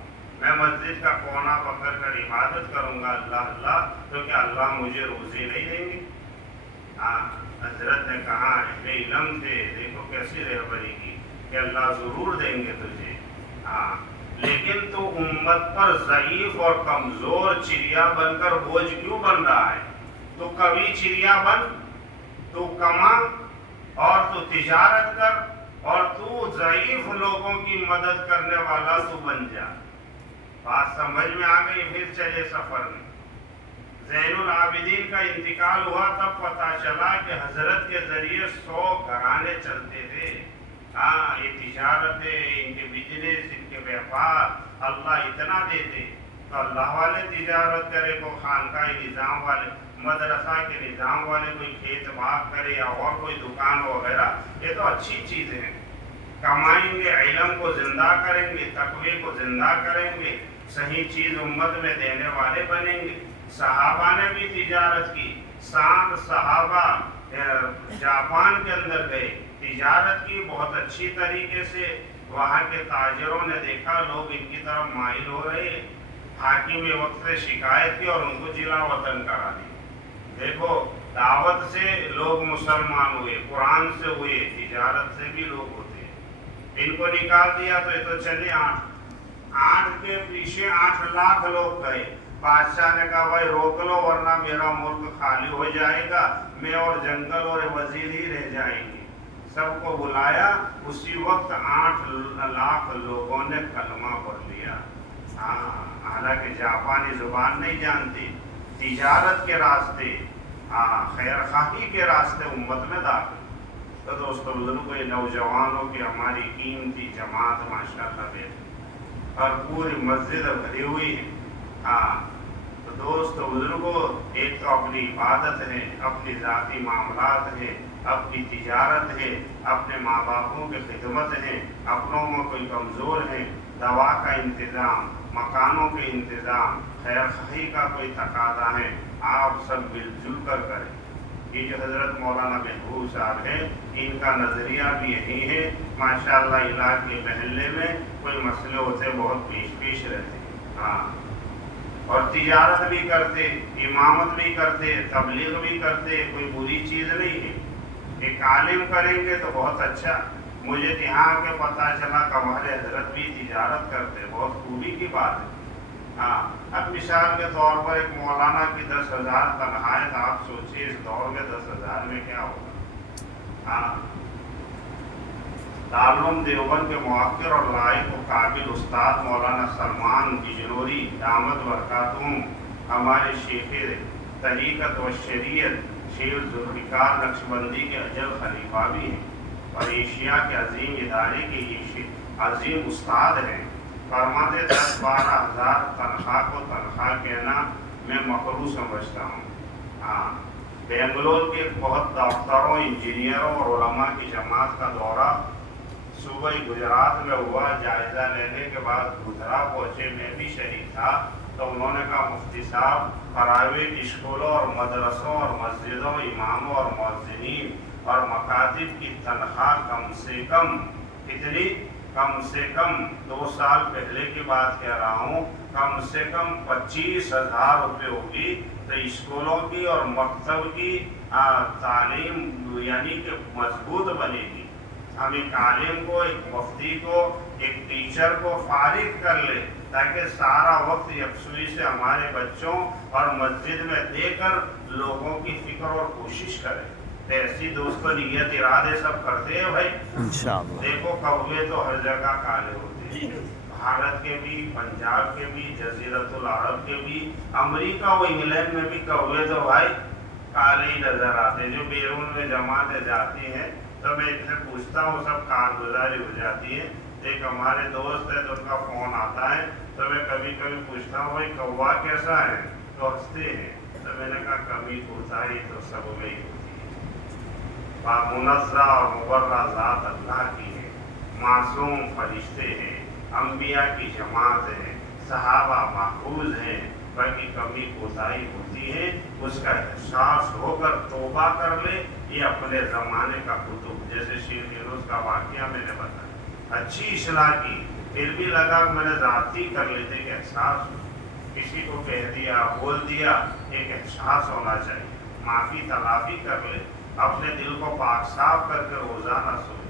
میں مسجد کا کونا پکڑ کر عبادت کروں گا اللہ اللہ، تو کیا اللہ مجھے روزی نہیں دیں گے؟ حضرت نے کہا اہل علم تھے، دیکھو کیسی رہبری کی، کہ اللہ ضرور دیں گے تجھے، ہاں، لیکن تو امت پر ضعیف اور کمزور چڑیا بن کر بوجھ کیوں بن رہا ہے؟ تو کبھی چڑیا بن، تو کما اور تو تجارت کر، اور تو ضعیف لوگوں کی مدد کرنے والا تو بن جا۔ بات سمجھ میں آ گئی؟ پھر چلے سفر میں۔ زین العابدین کا انتقال ہوا تب پتا چلا کہ حضرت کے ذریعے 100 گھرانے چلتے تھے۔ ہاں، یہ تجارتیں، ان کے بزنس، ان کے بیوپار، اللہ اتنا دیتے تو اللہ والے تجارت کرے، کو خانقاہی نظام والے، مدرسہ کے نظام والے کوئی کھیت باغ کرے یا اور کوئی دکان وغیرہ، یہ تو اچھی چیزیں ہیں۔ کمائیں گے، علم کو زندہ کریں گے، تقوی کو زندہ کریں گے، صحیح چیز امت میں دینے والے بنیں گے۔ صحابہ نے بھی تجارت کی، 7 صحابہ جاپان کے اندر گئے، تجارت کی بہت اچھی طریقے سے۔ وہاں کے تاجروں نے دیکھا لوگ ان کی طرف مائل ہو رہے ہیں، حاکم وقت سے شکایت کی اور ان کو جلا وطن کرا دی۔ دیکھو، دعوت سے لوگ مسلمان ہوئے، قرآن سے ہوئے، تجارت سے بھی لوگ ہوتے ہیں۔ ان کو نکال دیا تو یہ تو چلے 8 کے پیچھے 8 لاکھ لوگ گئے۔ بادشاہ نے کہا بھائی روک لو ورنہ میرا ملک خالی ہو جائے گا، میں اور جنگل اور وزیر ہی رہ جائیں گے۔ سب کو بلایا، اسی وقت 8 لاکھ لوگوں نے کلمہ پڑھ لیا۔ ہاں، حالانکہ جاپانی زبان نہیں جانتی، تجارت کے راستے، ہاں، خیر خواہی کے راستے امت میں داخل۔ تو دوستو بزرگوں، یہ نوجوانوں کی ہماری قیمتی جماعت ماشاءاللہ بیٹھی اور پوری مسجد بھری ہوئی ہے۔ ہاں، تو دوستو بزرگوں، ایک تو اپنی عبادت ہے، اپنی ذاتی معاملات ہے، اپنی تجارت ہے، اپنے ماں باپوں کی خدمت ہے، اپنوں میں کوئی کمزور ہے، دوا کا انتظام، مکانوں کے انتظام، خیر خواہی کا کوئی تقاضا ہے، آپ سب مل جل کر کریں۔ یہ جو حضرت مولانا محبوب صاحب ہیں، ان کا نظریہ بھی یہی ہے۔ ماشاءاللہ علاقے محلے میں کوئی مسئلے ہوتے بہت پیش رہتے ہیں، ہاں، اور تجارت بھی کرتے، امامت بھی کرتے، تبلیغ بھی کرتے، کوئی بری چیز نہیں ہے۔ ایک عالم کریں گے تو بہت اچھا۔ مجھے یہاں کے پتہ چلا کہ ہمارے حضرت بھی تجارت کرتے، بہت خوبی کی بات ہے۔ ہاں، اب مثال کے طور پر ایک مولانا کی 10,000 تنخواہ ہے، آپ سوچیے اس دور میں 10,000 میں کیا ہوگا۔ ہاں، دارالعلوم دیوبند کے موقر اور لائق و قابل استاد مولانا سلمان بجنوری دامت برکاتہم ہمارے شیخ طریقت و شریعت شیخ ذوالفقار نقشبندی کے اجل خلیفہ بھی ہیں اور ایشیا کے عظیم ادارے کے یہ عظیم استاد ہیں۔ فرماتے 10-12 ہزار تنخواہ کو تنخواہ کہنا میں مکروہ سمجھتا ہوں۔ ہاں، بنگلور کے بہت دفتروں، انجینئروں اور علماء کی جماعت کا دورہ صوبہ گجرات میں ہوا۔ جائزہ لینے کے بعد گجرا پہنچے، میں بھی شریک تھا، تو انہوں نے کہا مفتی صاحب، پرائیویٹ اسکولوں اور مدرسوں اور مسجدوں، اماموں اور مؤذنین اور مکاتب کی تنخواہ کم سے کم کتنی؟ کم سے کم 2 سال پہلے کی بات کہہ رہا ہوں، کم سے کم 25,000 روپے ہوگی۔ تو اسکولوں کی اور مکتب کی تعلیم یعنی کہ مضبوط بنے گی۔ ہم ایک عالم کو، ایک مفتی کو، ایک ٹیچر کو فارغ کر لے تاکہ سارا وقت یکسوئی سے ہمارے بچوں اور مسجد میں دے کر لوگوں کی فکر اور کوشش کرے۔ ایسی دوستوں نیت ارادے سب کرتے ہیں بھائی، انشاءاللہ۔ دیکھو کوے تو ہر جگہ کالے ہوتے ہیں، بھارت کے بھی، پنجاب کے بھی، جزیرۃ العرب کے بھی، امریکہ و انگلینڈ میں بھی کوے تو بھائی کالے ہی نظر آتے ہیں۔ جو بیرون میں جماعتیں جاتی ہیں تو میں ان سے پوچھتا ہوں، سب کارگزاری ہو جاتی ہے۔ ایک ہمارے دوست ہے تو ان کا فون آتا ہے تو میں کبھی کبھی پوچھتا ہوں بھائی کوا کیسا ہے، تو ہنستے ہیں۔ تو میں نے کہا کمی کوتاہی تو سب میں ہی ہوتی ہے، منزہ اور مبرہ ذات اللہ کی ہے، معصوم فرشتے ہیں، انبیاء کی جماعت ہے، صحابہ محفوظ ہیں، باقی کمی کوتاہی ہوتی ہے، اس کا احساس ہو کر توبہ کر لے۔ یہ اپنے زمانے کا کتب، جیسے شیخ یونس کا واقعہ میں نے بتایا، اچھی اصلاح کی، پھر بھی لگا میں نے ذاتی کر لیتے کہ احساس ہو، کسی کو کہہ دیا، بول دیا، ایک احساس ہونا چاہیے، معافی تلافی کر لے، اپنے دل کو پاک صاف کر کے روزانہ سوئے۔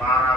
12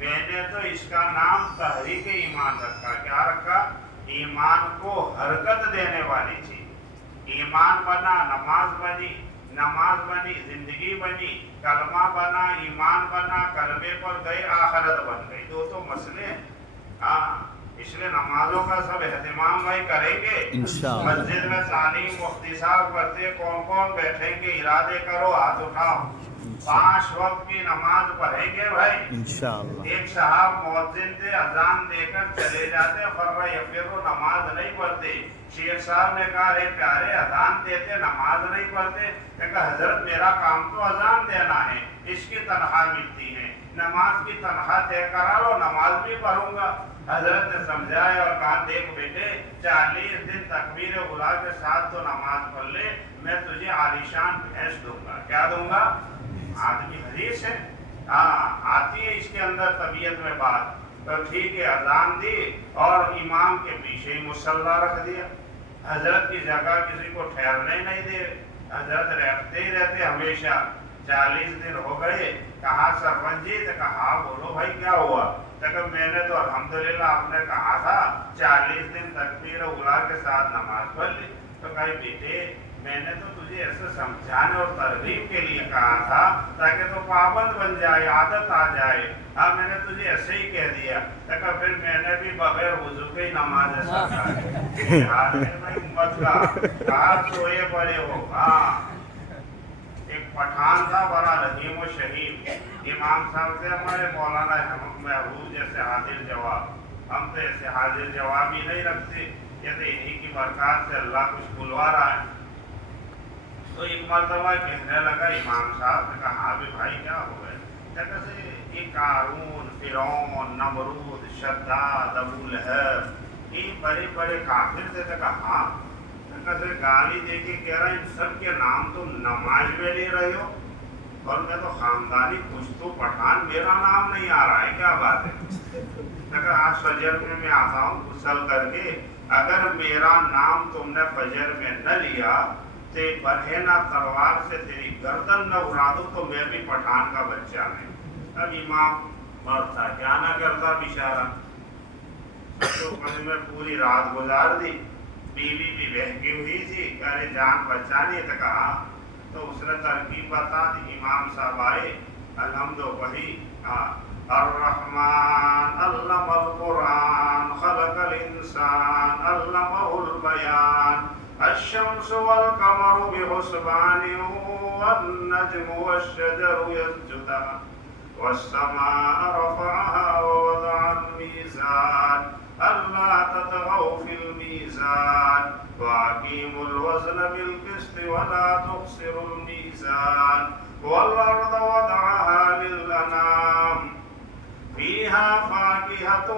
میں نے تو اس کا نام تحریک ایمان رکھا. کیا رکھا؟ ایمان کو حرکت دینے والی چیز. ایمان بنا نماز بنی، نماز بنی زندگی بنی، کلمہ بنا ایمان بنا، کلمے پر گئے آخرت بن گئی. دو تو مسئلے ہیں. اس لیے نمازوں کا سب اہتمام بھائی کریں گے. مسجد میں تعلیم اختصار کرتے کون کون بیٹھیں گے؟ ارادے کرو، ہاتھ اٹھاؤ. 5 وقت کی نماز پڑھیں گے بھائی انشاءاللہ. ایک صاحب مؤذن تھے، اذان دے کر چلے جاتے، فرّ یفرّ نماز نہیں پڑھتے. شیخ صاحب نے کہا رے پیارے اذان دیتے نماز نہیں پڑھتے. کہا حضرت میرا کام تو اذان دینا ہے، اس کی تنخواہ ملتی ہے، نماز کی تنخواہ طے کرا لو، نماز بھی پڑھوں گا. حضرت نے سمجھایا اور کہا دیکھ بیٹے 40 دن تکبیر اولیٰ کے ساتھ تو نماز پڑھ لے، میں تجھے عالیشان بھینس دوں گا. کیا دوں گا؟ آدمی حدیث ہے، آتی ہے اس کے اندر طبیعت میں بات. تو ٹھیک ہے، اذان دی اور امام کے پیچھے ہی مصلی رکھ دیا. حضرت کی جگہ کسی کو ٹھہرنے نہیں دے، حضرت رہتے ہی رہتے ہمیشہ. 40 دن ہو گئے. کہا سرپنچ جی؟ تو کہا بولو بھائی کیا ہوا؟ تو میں نے تو الحمدللہ آپ نے کہا تھا 40 دن تکبیر اولیٰ کے ساتھ نماز پڑھ لی. تو کہا بیٹے میں نے تو تجھے ایسے سمجھانے اور ترغیب کے لیے کہا تھا تاکہ تو پابند بن جائے، عادت آ جائے. اب میں نے تجھے ایسے ہی کہہ دیا. تو پھر میں نے بھی بغیر وضو کے ہی نماز ایسا کہا سوئے پڑے ہو. ایک پٹھان تھا بڑا رحیم و شہید. امام صاحب سے ہمارے مولانا محبوب جیسے حاضر جواب. ہم تو ایسے حاضر جواب ہی نہیں رکھتے، یہ تو انہی کی برکات سے اللہ کچھ بلوا رہا ہے. تو ایک مرتبہ کہنے لگا امام صاحب نے کہا ہاں بھی بھائی کیا ہو گئے؟ کہتے یہ قارون، فرعون، نمرود، شداد، ابو لہب یہ بڑے بڑے کافر تھے. کہا ہاں. کہتے گالی دے کے کہہ رہا ان سب کے نام تم نماز میں لے رہے ہو اور میں تو خاندانی پشتو پٹھان، میرا نام نہیں آ رہا ہے، کیا بات ہے؟ کہا آج فجر میں آتا ہوں غسل کر کے، اگر میرا نام تم نے فجر میں نہ لیا تو برہنہ تلوار سے تیری گردن نہ اڑا دوں تو میں بھی پٹھان کا بچہ نہیں. اب امام مرتا کیا نہ کرتا بیچارہ. میں پوری رات گزار دی. بیوی بھی بہکی ہوئی تھی، کہہ جان بچانی. تو کہا تو اس نے ترکیب بتا دی. امام صاحب آئے، الحمد پڑھی. الرحمن علم القرآن خلق الانسان علمہ البیان الشمس والقمر بحسبان والنجم والشجر يسجدان والسماء رفعها ووضع الميزان ألا تطغوا في الميزان وأقيموا الوزن بالقسط ولا تخسروا الميزان والأرض وضعها للأنام فيها فاكهة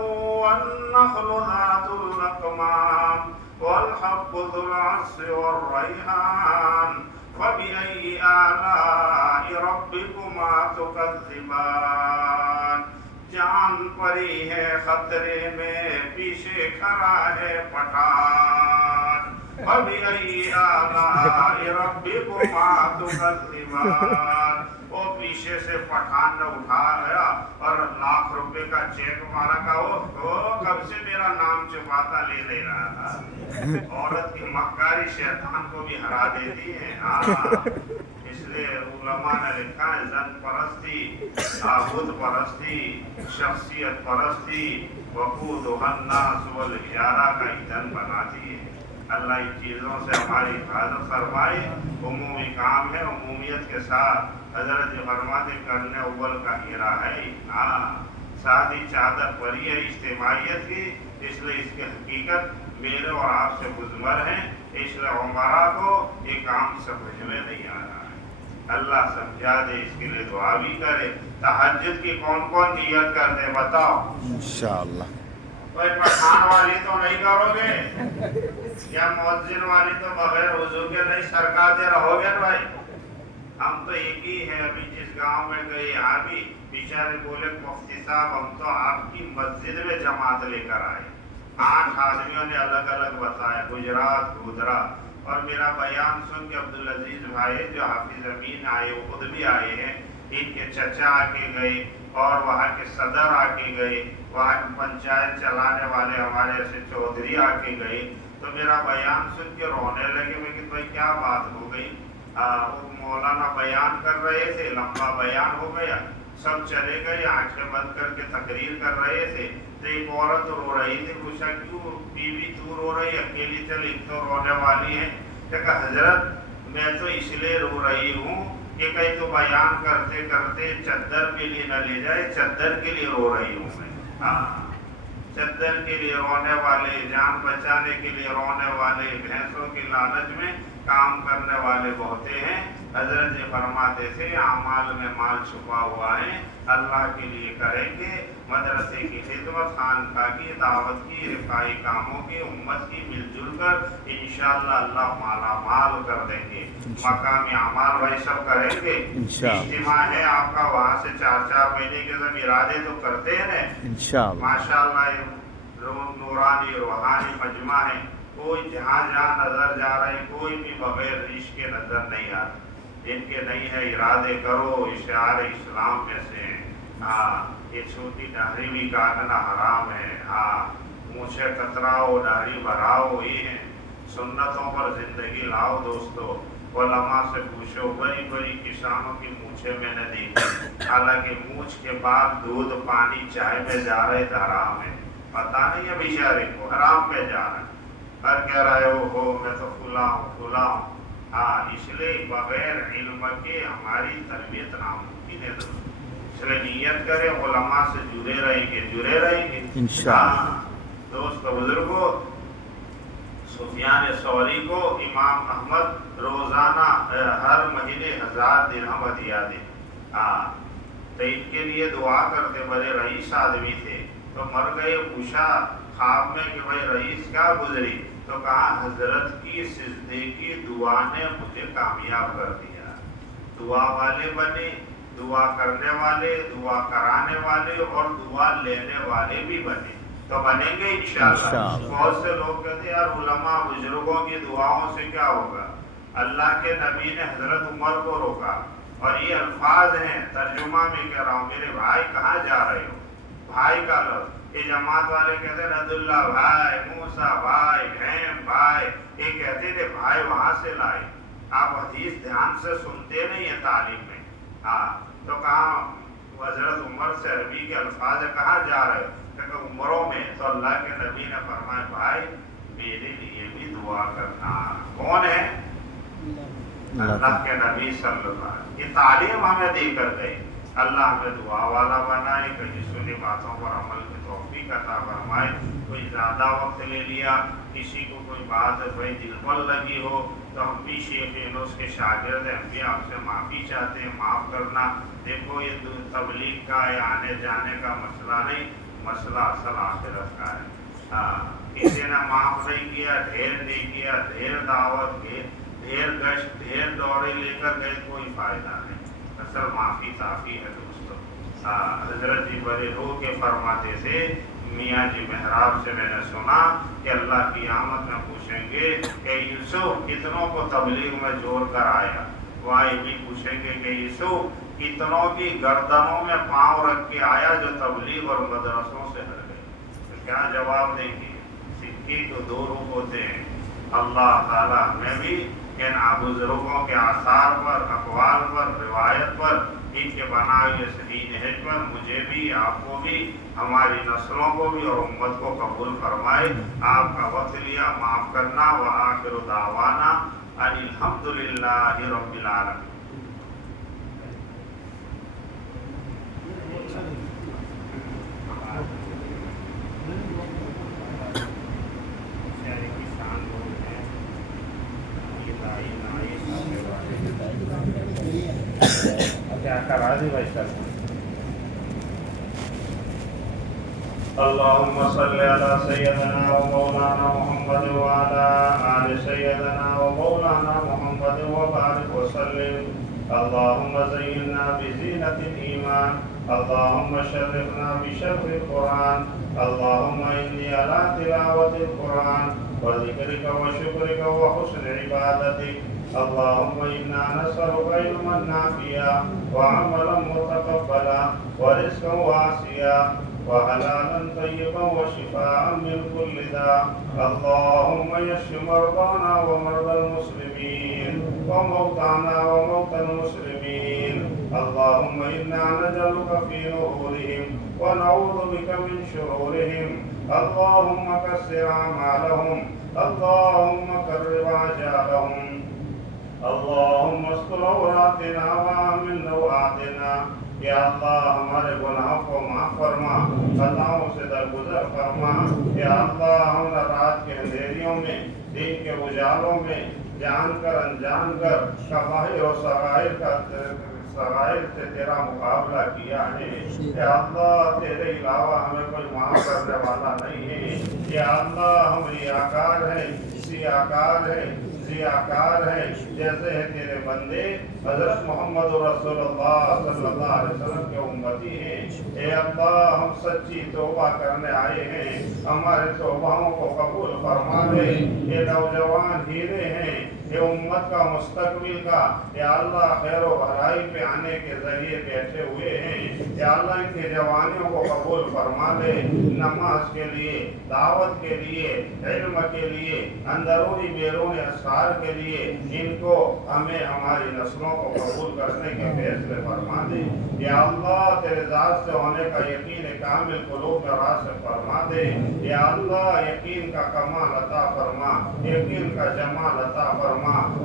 والنخل ذات الأكمام والحب ذو العصف والريحان فبأي آلاء ربكما تكذبان. جان پری ہے خطرے میں پیچھے کھڑا ہے پٹھان. فبأي آلاء ربكما تكذبان. وہ پیچھے سے پٹھان نے اٹھایا اور لاکھ روپے کا چیک مارا. کا وہ کب سے میرا نام چھپاتا لے لے رہا تھا. عورت کی مکاری شیطان کو بھی ہرا دیتی ہے. اس لیے علماء نے لکھا ہے زن پرستی، بت پرستی، شخصیت پرستی وقودها الناس والحجارہ کا ایندھن بناتی ہے. اللہ ان چیزوں سے ہماری حفاظت فرمائے. عمومی کام ہے، عمومیت کے ساتھ حضرت فرماتے کرنے اول کا ہیرا ہے. سادی چادر پری ہے اجتماعیت کی، اس لیے اس کی حقیقت میرے اور آپ سے مضمر ہیں. اس لیے عمرہ کو یہ کام سمجھ میں نہیں آ رہا ہے. اللہ سمجھا دے، اس کے لیے دعا بھی کرے. تہجد کی کون کون نیت کرتے بتاؤ انشاءاللہ. کوئی پٹھان والی تو نہیں کرو گے یا مؤذن والی تو بغیر وضو کے نہیں سرکاتے رہو گے بھائی. ہم تو ایک ہی ہے. ابھی جس گاؤں میں گئے یہاں بھی بیچارے بولے مفتی صاحب ہم تو آپ کی مسجد میں جماعت لے کر آئے. 8 آدمیوں نے الگ الگ بتایا، گجرات، گودرا. اور میرا بیان سن کے عبدالعزیز بھائی جو حافظ امین آئے وہ خود بھی آئے ہیں. ان کے چچا آ کے گئے، اور وہاں کے صدر آ کے گئے، وہاں کی پنچایت چلانے والے ہمارے ایسے چودھری آ کے گئے، تو میرا بیان سن کے رونے لگے۔ میں کہ بھائی کیا بات ہو گئی؟ وہ مولانا بیان کر رہے تھے، لمبا بیان ہو گیا، سب چلے گئے، آنکھیں بند کر کے تقریر کر رہے تھے، تو ایک عورت رو رہی تھی۔ پوچھا کیوں بیوی تو رو رہی اکیلی؟ چل ایک تو رونے والی ہے۔ کہا حضرت میں تو اس لیے رو رہی ہوں کہ کہیں تو بیان کرتے کرتے چادر کے لیے نہ لے جائے، چادر کے لیے رو رہی ہوں میں۔ چادر کے لیے رونے والے، جان بچانے کے لیے رونے والے، بھینسوں کی لالچ میں کام کرنے والے ہوتے ہیں۔ حضرت جی فرماتے تھے اعمال میں مال چھپا ہوا ہے، اللہ کے لیے کریں گے، مدرسے کی خدمت، خانقاہ کی دعوت کی، رفاہی کاموں کی، امت کی مل جل کر انشاءاللہ اللہ مالا مال کر دیں گے۔ مقامی اعمال بھائی سب کریں گے۔ اجتماع ہے آپ کا، وہاں سے 4 مہینے کے سب ارادے تو کرتے ہیں نا ماشاءاللہ۔ نورانی روحانی مجمع ہے، کوئی جہاں جہاں نظر جا رہے، کوئی بھی بغیر عشق کے نظر نہیں آتا۔ جن کے نہیں ہے ارادے کرو، اشعار اسلام میں سے یہ چھوٹی داڑھی بھی کاٹنا حرام ہے، مونچھیں کتراؤ داڑھی بڑھاؤ، یہ ہے سنتوں پر زندگی لاؤ دوستو۔ علماء سے پوچھو، بڑی بڑی کسانوں کی مونچھیں میں نے دیکھی، حالانکہ مونچھ کے بعد دودھ پانی چائے میں جا رہے تو حرام ہے، پتہ نہیں ہے بیچارے کو حرام پہ جا رہا ہے، ہر کہہ رہے ہو میں تو کھلا ہوں۔ اس لیے بغیر علم کے ہماری تربیت ناممکن ہے دوست۔ اس لیے نیت کرے علماء سے جڑے رہیں گے انشاءاللہ۔ دوست بزرگوں، سفیان ثوری کو امام احمد روزانہ ہر مہینے 1000 درہم ہدیہ دے، تو ان کے لیے دعا کرتے، بڑے رئیس آدمی تھے، تو مر گئے۔ پوچھا خواب میں کہ بھائی رئیس کیا گزری؟ تو کہا حضرت کی سجدے کی دعا نے مجھے کامیاب کر دیا۔ دعا والے بنے، دعا کرنے والے، دعا کرانے والے اور دعا لینے والے بھی بنے، تو بنیں گے انشاءاللہ۔ بہت سے لوگ کہتے ہیں یار علماء بزرگوں کی دعاؤں سے کیا ہوگا؟ اللہ کے نبی نے حضرت عمر کو روکا، اور یہ الفاظ ہیں، ترجمہ میں کہہ رہا ہوں، میرے بھائی کہاں جا رہے ہو؟ بھائی کا لفظ، یہ جماعت والے کہتے ہیں عبداللہ بھائی، موسیٰ بھائی، بہن بھائی، یہ کہتے تھے بھائی وہاں سے لائے۔ آپ حدیث دھیان سے سنتے نہیں ہیں تعلیم میں۔ تو کہاں حضرت عمر سے عربی کے الفاظ کہاں جا رہے ہو؟ کہ عمروں میں، تو اللہ کے نبی نے فرمایا بھائی میرے لیے بھی دعا کرنا۔ کون ہے؟ اللہ کے نبی صلی اللہ علیہ وسلم۔ یہ تعلیم ہمیں دے کر گئے۔ اللہ ہمیں دعا والا بنائے، کہیں سنی باتوں پر عمل کی توفیق عطا فرمائے۔ کوئی زیادہ وقت لے لیا، کسی کو کوئی بات بھائی دل پر لگی ہو، تو ہم بھی شیخ یونس کے شاگرد ہیں، ہم بھی آپ سے معافی چاہتے ہیں، معاف کرنا۔ دیکھو یہ تبلیغ کا یا آنے جانے کا مسئلہ نہیں، مسئلہ اصل آخرت کا ہے۔ کسی نے معاف نہیں کیا، ڈھیر نہیں کیا، ڈھیر دعوت، ڈھیر گشت، ڈھیر دورے لے کر گئے، کوئی فائدہ نہیں۔ اصل معافی کافی ہے دوستو۔ حضرت جی بڑے رو کے فرماتے تھے، میاں جی محراب سے میں نے سنا کہ اللہ کی قیامت میں پوچھیں گے کہ یوسف کتنوں کو تبلیغ میں جوڑ کر آیا؟ وہاں یہ بھی پوچھیں گے کہ یوسف کتنوں کی گردنوں میں پاؤں رکھ کے آیا جو تبلیغ اور مدرسوں سے ہٹ گئے؟ تو کیا جواب دیں گے؟ سکے کو 2 رخ ہوتے ہیں۔ اللہ تعالیٰ ہمیں بھی ان بزرگوں کے آثار پر، اقوال پر، روایت پر، ان کے بنائے ہوئے صحیح نہج پر مجھے بھی، آپ کو بھی، ہماری نسلوں کو بھی اور امت کو قبول فرمائے۔ آپ کا وقت لیا، معاف کرنا۔ وآخر دعوانا ان الحمدللہ رب العالمین۔ اللهم صل على سيدنا ومولانا محمد وعلى آل سيدنا ومولانا محمد وبارك وسلم۔ اللهم زينا بزينة الإيمان، اللهم شرفنا بشرف القرآن، اللهم إني على تلاوة القرآن وذكرك وشكرك وحسن عبادتك. اللهم إنا نسألك علما نافعا وعملا متقبلا ورزقا واسعا وحلالا طيبا وشفاء من كل داء. اللهم يشف مرضانا ومرضى المسلمين وموتانا وموتى المسلمين. اللهم إنا نجعلك في نحورهم ونعوذ بك من شرورهم. اللهم كسر أعمالهم. اللهم كرر أجالهم. اللهم استر عوراتنا وآمن روعاتنا. یا اللہ ہمارے گناہوں کو معاف فرما، خطاؤں سے درگزر فرما. یا اللہ ہم رات کے اندھیریوں میں، دن کے اجالوں میں جان کر انجان کر کبائر و صغائر سے تیرا مقابلہ کیا ہے. یا اللہ تیرے علاوہ ہمیں کوئی معاف کرنے والا نہیں ہے. یا اللہ ہم ریاکار ہیں، سیاکار ہیں، ضیاءکار ہیں، جیسے ہے تیرے بندے حضرت محمد رسول اللہ صلی اللہ علیہ وسلم کے امتی ہیں. اے اللہ ہم سچی توبہ کرنے آئے ہیں، ہمارے توبہوں کو قبول فرما دے. یہ نوجوان ہیرے ہیں، یہ امت کا مستقبل کا یا اللہ خیر و بھلائی پہ آنے کے ذریعے بیٹھے ہوئے ہیں. یا اللہ ان کی جوانیوں کو قبول فرما دے. نماز کے لیے، دعوت کے لیے، علم کے لیے، اندرونی بیرونی اسرار کے لیے ان کو ہمیں ہماری نسلوں کو قبول کرنے کے فیصلے فرما دے. یا اللہ تیرے ذات سے ہونے کا یقین کامل قلوب میں راسخ فرما دے. یا اللہ یقین کا کمال عطا فرما، یقین کا جمال عطا فرما،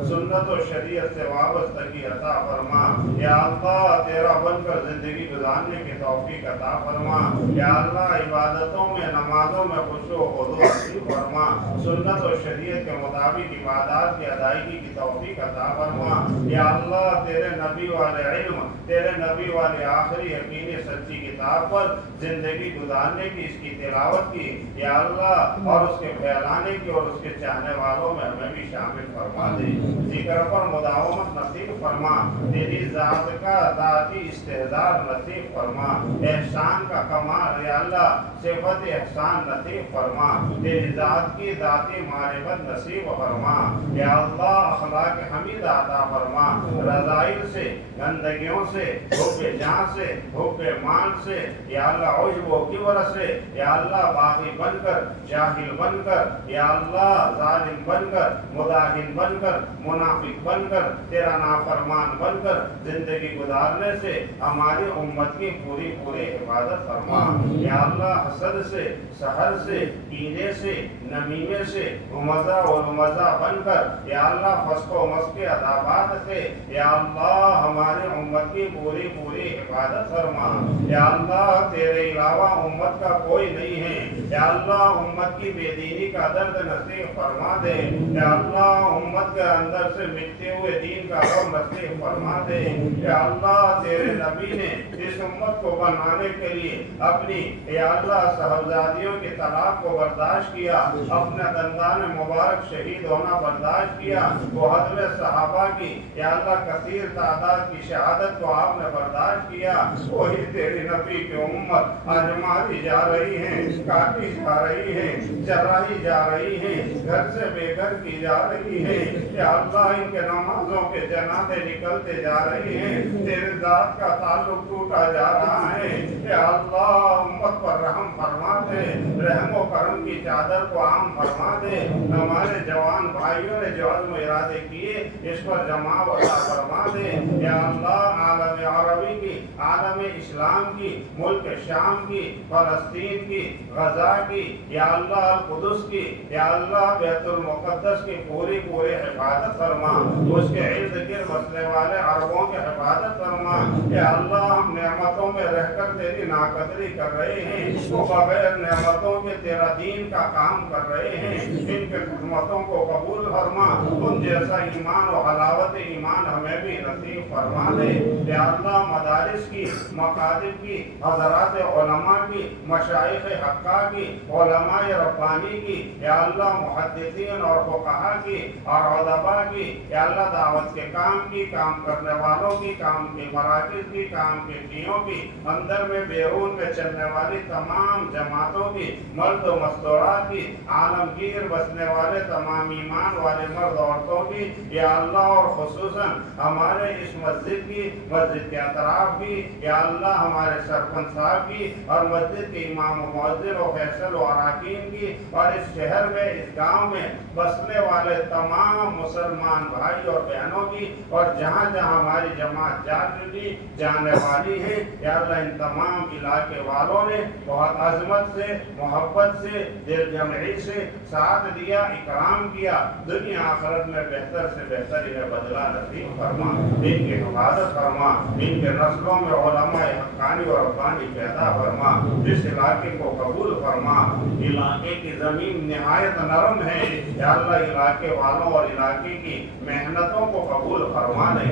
سنت و شریعت سے وابستگی عطا فرما. یا اللہ تیرا بن کر زندگی گزارنے کی توفیق عطا فرما. یا اللہ عبادتوں میں، نمازوں میں خشوع و خضوع نصیب فرما. سنت و شریعت کے مطابق عبادات کی ادائیگی کی توفیق عطا فرما. یا اللہ تیرے نبی والے علم، تیرے نبی والے آخری یقینی سچی کتاب پر زندگی گزارنے کی، اس کی تلاوت کی یا اللہ اور اس کے پھیلانے کی اور اس کے چاہنے والوں میں ہمیں بھی شامل فرما دے. ذکر پر مداومت نصیب فرما. تیری ذات کا ذاتی استحضار نصیب فرما. احسان کا کمال یا اللہ صفت احسان نصیب فرما. تیری ذات کی ذاتی معرفت نصیب فرما. یا اللہ اخلاق حمید عطا فرما. رذائل سے، گندگیوں سے، حب جان سے، حب مال سے یا اللہ عجب و کبر سے یا اللہ باغی بن کر، جاہل بن کر یا اللہ ظالم بن کر، مداہن بن کر، منافق بن کر، تیرا نافرمان بن کر زندگی گزارنے سے ہماری امت کی پوری حفاظت فرما. یا اللہ حسد سے، سحر سے، کینے سے، نمیمے سے، ہمزہ و لمزہ بن کر یا اللہ فسق و مسق کے عذابات سے یا اللہ ہماری امت کی پوری حفاظت فرما. یا اللہ تیرے علاوہ امت کا کوئی نہیں ہے. یا اللہ امت کی بے دینی کا درد نصیب فرما دے. یا اللہ امت کے اندر سے مٹتے ہوئے دین کا غم نصیب فرما دے. یا اللہ تیرے نبی نے اس امت کو بنانے کے لیے اپنی یا اللہ صحابزادیوں کے طلاق کو برداشت کیا، اپنے دندان مبارک شہید ہونا برداشت کیا. وہ حضر صحابہ کی یا اللہ کثیر تعداد کی شہادت کو آپ نے برداشت کیا. وہی تیری نبی کی امت آج ماری جا رہی ہے، کاٹی جا رہی ہے، جرائی جا رہی ہے، گھر سے بے گھر کی جا رہی ہے. یا اللہ ان کے نمازوں کے جنازے نکلتے جا رہے ہیں، تیرے ذات کا تعلق ٹوٹا جا رہا ہے. یا اللہ امت پر رحم فرما دے، رحم و کرم کی چادر کو عام فرما دے. ہمارے جوان بھائیوں نے جو عزم ارادے کیے اس پر جماع عطا فرما دے. یا اللہ عالم عربی کی، عالم اسلام کی، ملک شام کی، فلسطین کی، غزہ کی یا اللہ القدس کی یا اللہ بیت المقدس کی پوری حفاظت فرما. اس کے ارد گرد بسنے والے عربوں کی حفاظت فرما. یا اللہ ہم نعمتوں میں رہ کر تیری ناقدری کر رہے ہیں، وہ بغیر نعمتوں کے تیرا دین کا کام کر رہے ہیں. ان کے خدمتوں کو قبول فرما. ان جیسا ایمان و حلاوت ایمان ہمیں بھی نصیب فرما دے. یا اللہ مدارس کی، مکاتب کی، حضرات علماء کی، مشائخ حقہ کی، علماء ربانی کی یا اللہ محدثین اور فقہا کی اور ادباء کی یا اللہ دعوت کے کام کی، کام کرنے والوں کی، کام کے مراکز کی، کام کے کیوں کی، اندر میں بیرون میں چلنے والی تمام جماعتوں کی، مرد و مستورات کی عالمگیر بسنے والے تمام ایمان والے مرد عورتوں کی یا اللہ، اور خصوصاً ہمارے اس مسجد کی، مسجد کے اطراف کی یا اللہ، ہمارے سرپنچ صاحب کی اور مسجد کے امام و مؤذن و فیصل و اراکین کی، اور اس شہر میں، اس گاؤں میں بسنے والے تمام مسلمان بھائی اور بہنوں کی، اور جہاں جہاں ہماری جماعت جا چکی، جانے والی ہے یا اللہ، ان تمام علاقے والوں نے بہت عظمت سے، محبت سے، دل جمعی سے ساتھ دیا، اکرام کیا، دنیا آخرت میں بہتر سے بہتر انہیں بدلہ نصیب فرما، ان کی حفاظت فرما، ان کے نسلوں میں علماء حقانی اور ربانی پیدا فرما، جس علاقے کو قبول فرما، علاقے کی زمین نہایت نرم ہے یا اللہ، علاقے والوں اور علاقے کی محنتوں کو قبول فرما دے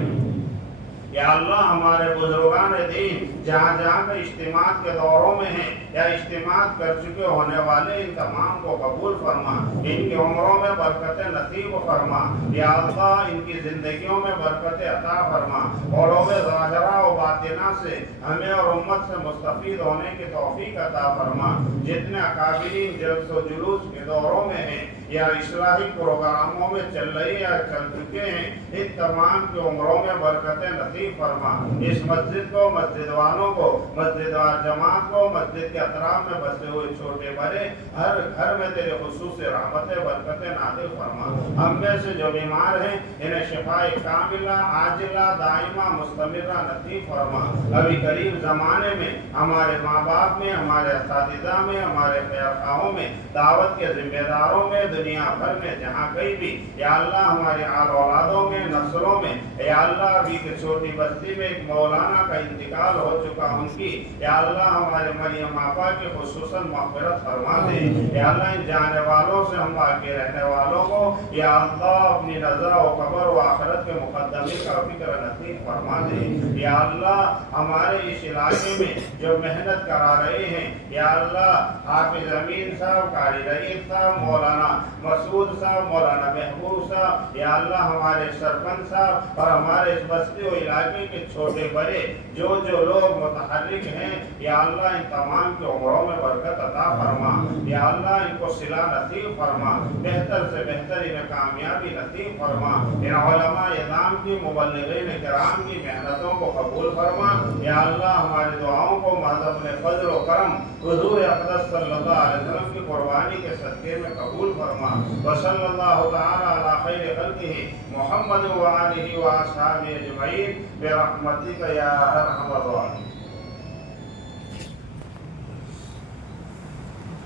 یا اللہ، ہمارے بزرگان دین جہاں جہاں پہ اجتماعات کے دوروں میں ہیں یا اجتماعات کر چکے ہونے والے، ان تمام کو قبول فرما، ان کی عمروں میں برکت نصیب فرما یا اللہ، ان کی زندگیوں میں برکت عطا فرما، علوم ظاہرہ و باطنہ سے ہمیں اور امت سے مستفید ہونے کی توفیق عطا فرما، جتنے اکابرین جلس و جلوس کے دوروں میں ہیں یا اصلاحی پروگراموں میں چل رہے یا چل چکے ہیں، ان تمام کی عمروں میں برکت نصیب فرما، اس مسجد کو، مسجد والوں کو، مسجد وال جماعت کو، مسجد کے اطراف میں بسے ہوئے چھوٹے بڑے ہر گھر میں تیرے خصوصی رحمتیں برکتیں نازل فرما، ہم میں سے جو بیمار ہیں انہیں شفاء کاملہ عاجلہ دائمہ مستمرہ نصیب فرما، ابھی قریب زمانے میں ہمارے ماں باپ میں، ہمارے اساتذہ میں، ہمارے خیرخواہوں میں، دعوت کے ذمہ داروں میں، دنیا بھر میں جہاں کہیں بھی یا اللہ، ہمارے آل اولادوں میں، نسلوں میں یا اللہ، ابھی کہ چھوٹی بستی میں ایک مولانا کا انتقال ہو چکا، ان کی یا اللہ، ہمارے مریم آپا کی خصوصاً مغفرت فرما دے یا اللہ، ان جانے والوں سے ہم باقی رہنے والوں کو یا اللہ اپنی رضا و قبر و آخرت کے مقدمی کا فکر نصیب فرما دے یا اللہ، ہمارے اس علاقے میں جو محنت کرا رہے ہیں یا اللہ، حافظ امین صاحب، قاری رئیس صاحب، مولانا مسعود صاحب، مولانا محبوب صاحب یا اللہ، ہمارے سرپنچ صاحب اور ہمارے اس بستی و علاقے کے چھوٹے بڑے جو لوگ متحرک ہیں یا اللہ، ان تمام کے عمروں میں برکت عطا فرما یا اللہ، ان کو صلہ نصیب فرما، بہتر سے بہتر انہیں کامیابی نصیب فرما، ان علماء اعظام کی، مبلغین کرام کی محنتوں کو قبول فرما یا اللہ، ہماری دعاؤں کو محض اپنے فضل و کرم حضور اقدس صلی اللہ علیہ وسلم کی قربانی کے صدقے میں قبول فرما، وصلی اللہ تعالی علی خیر خلقہ محمد و آلہ و اصحابہ اجمعین برحمتک یا ارحم الراحمین۔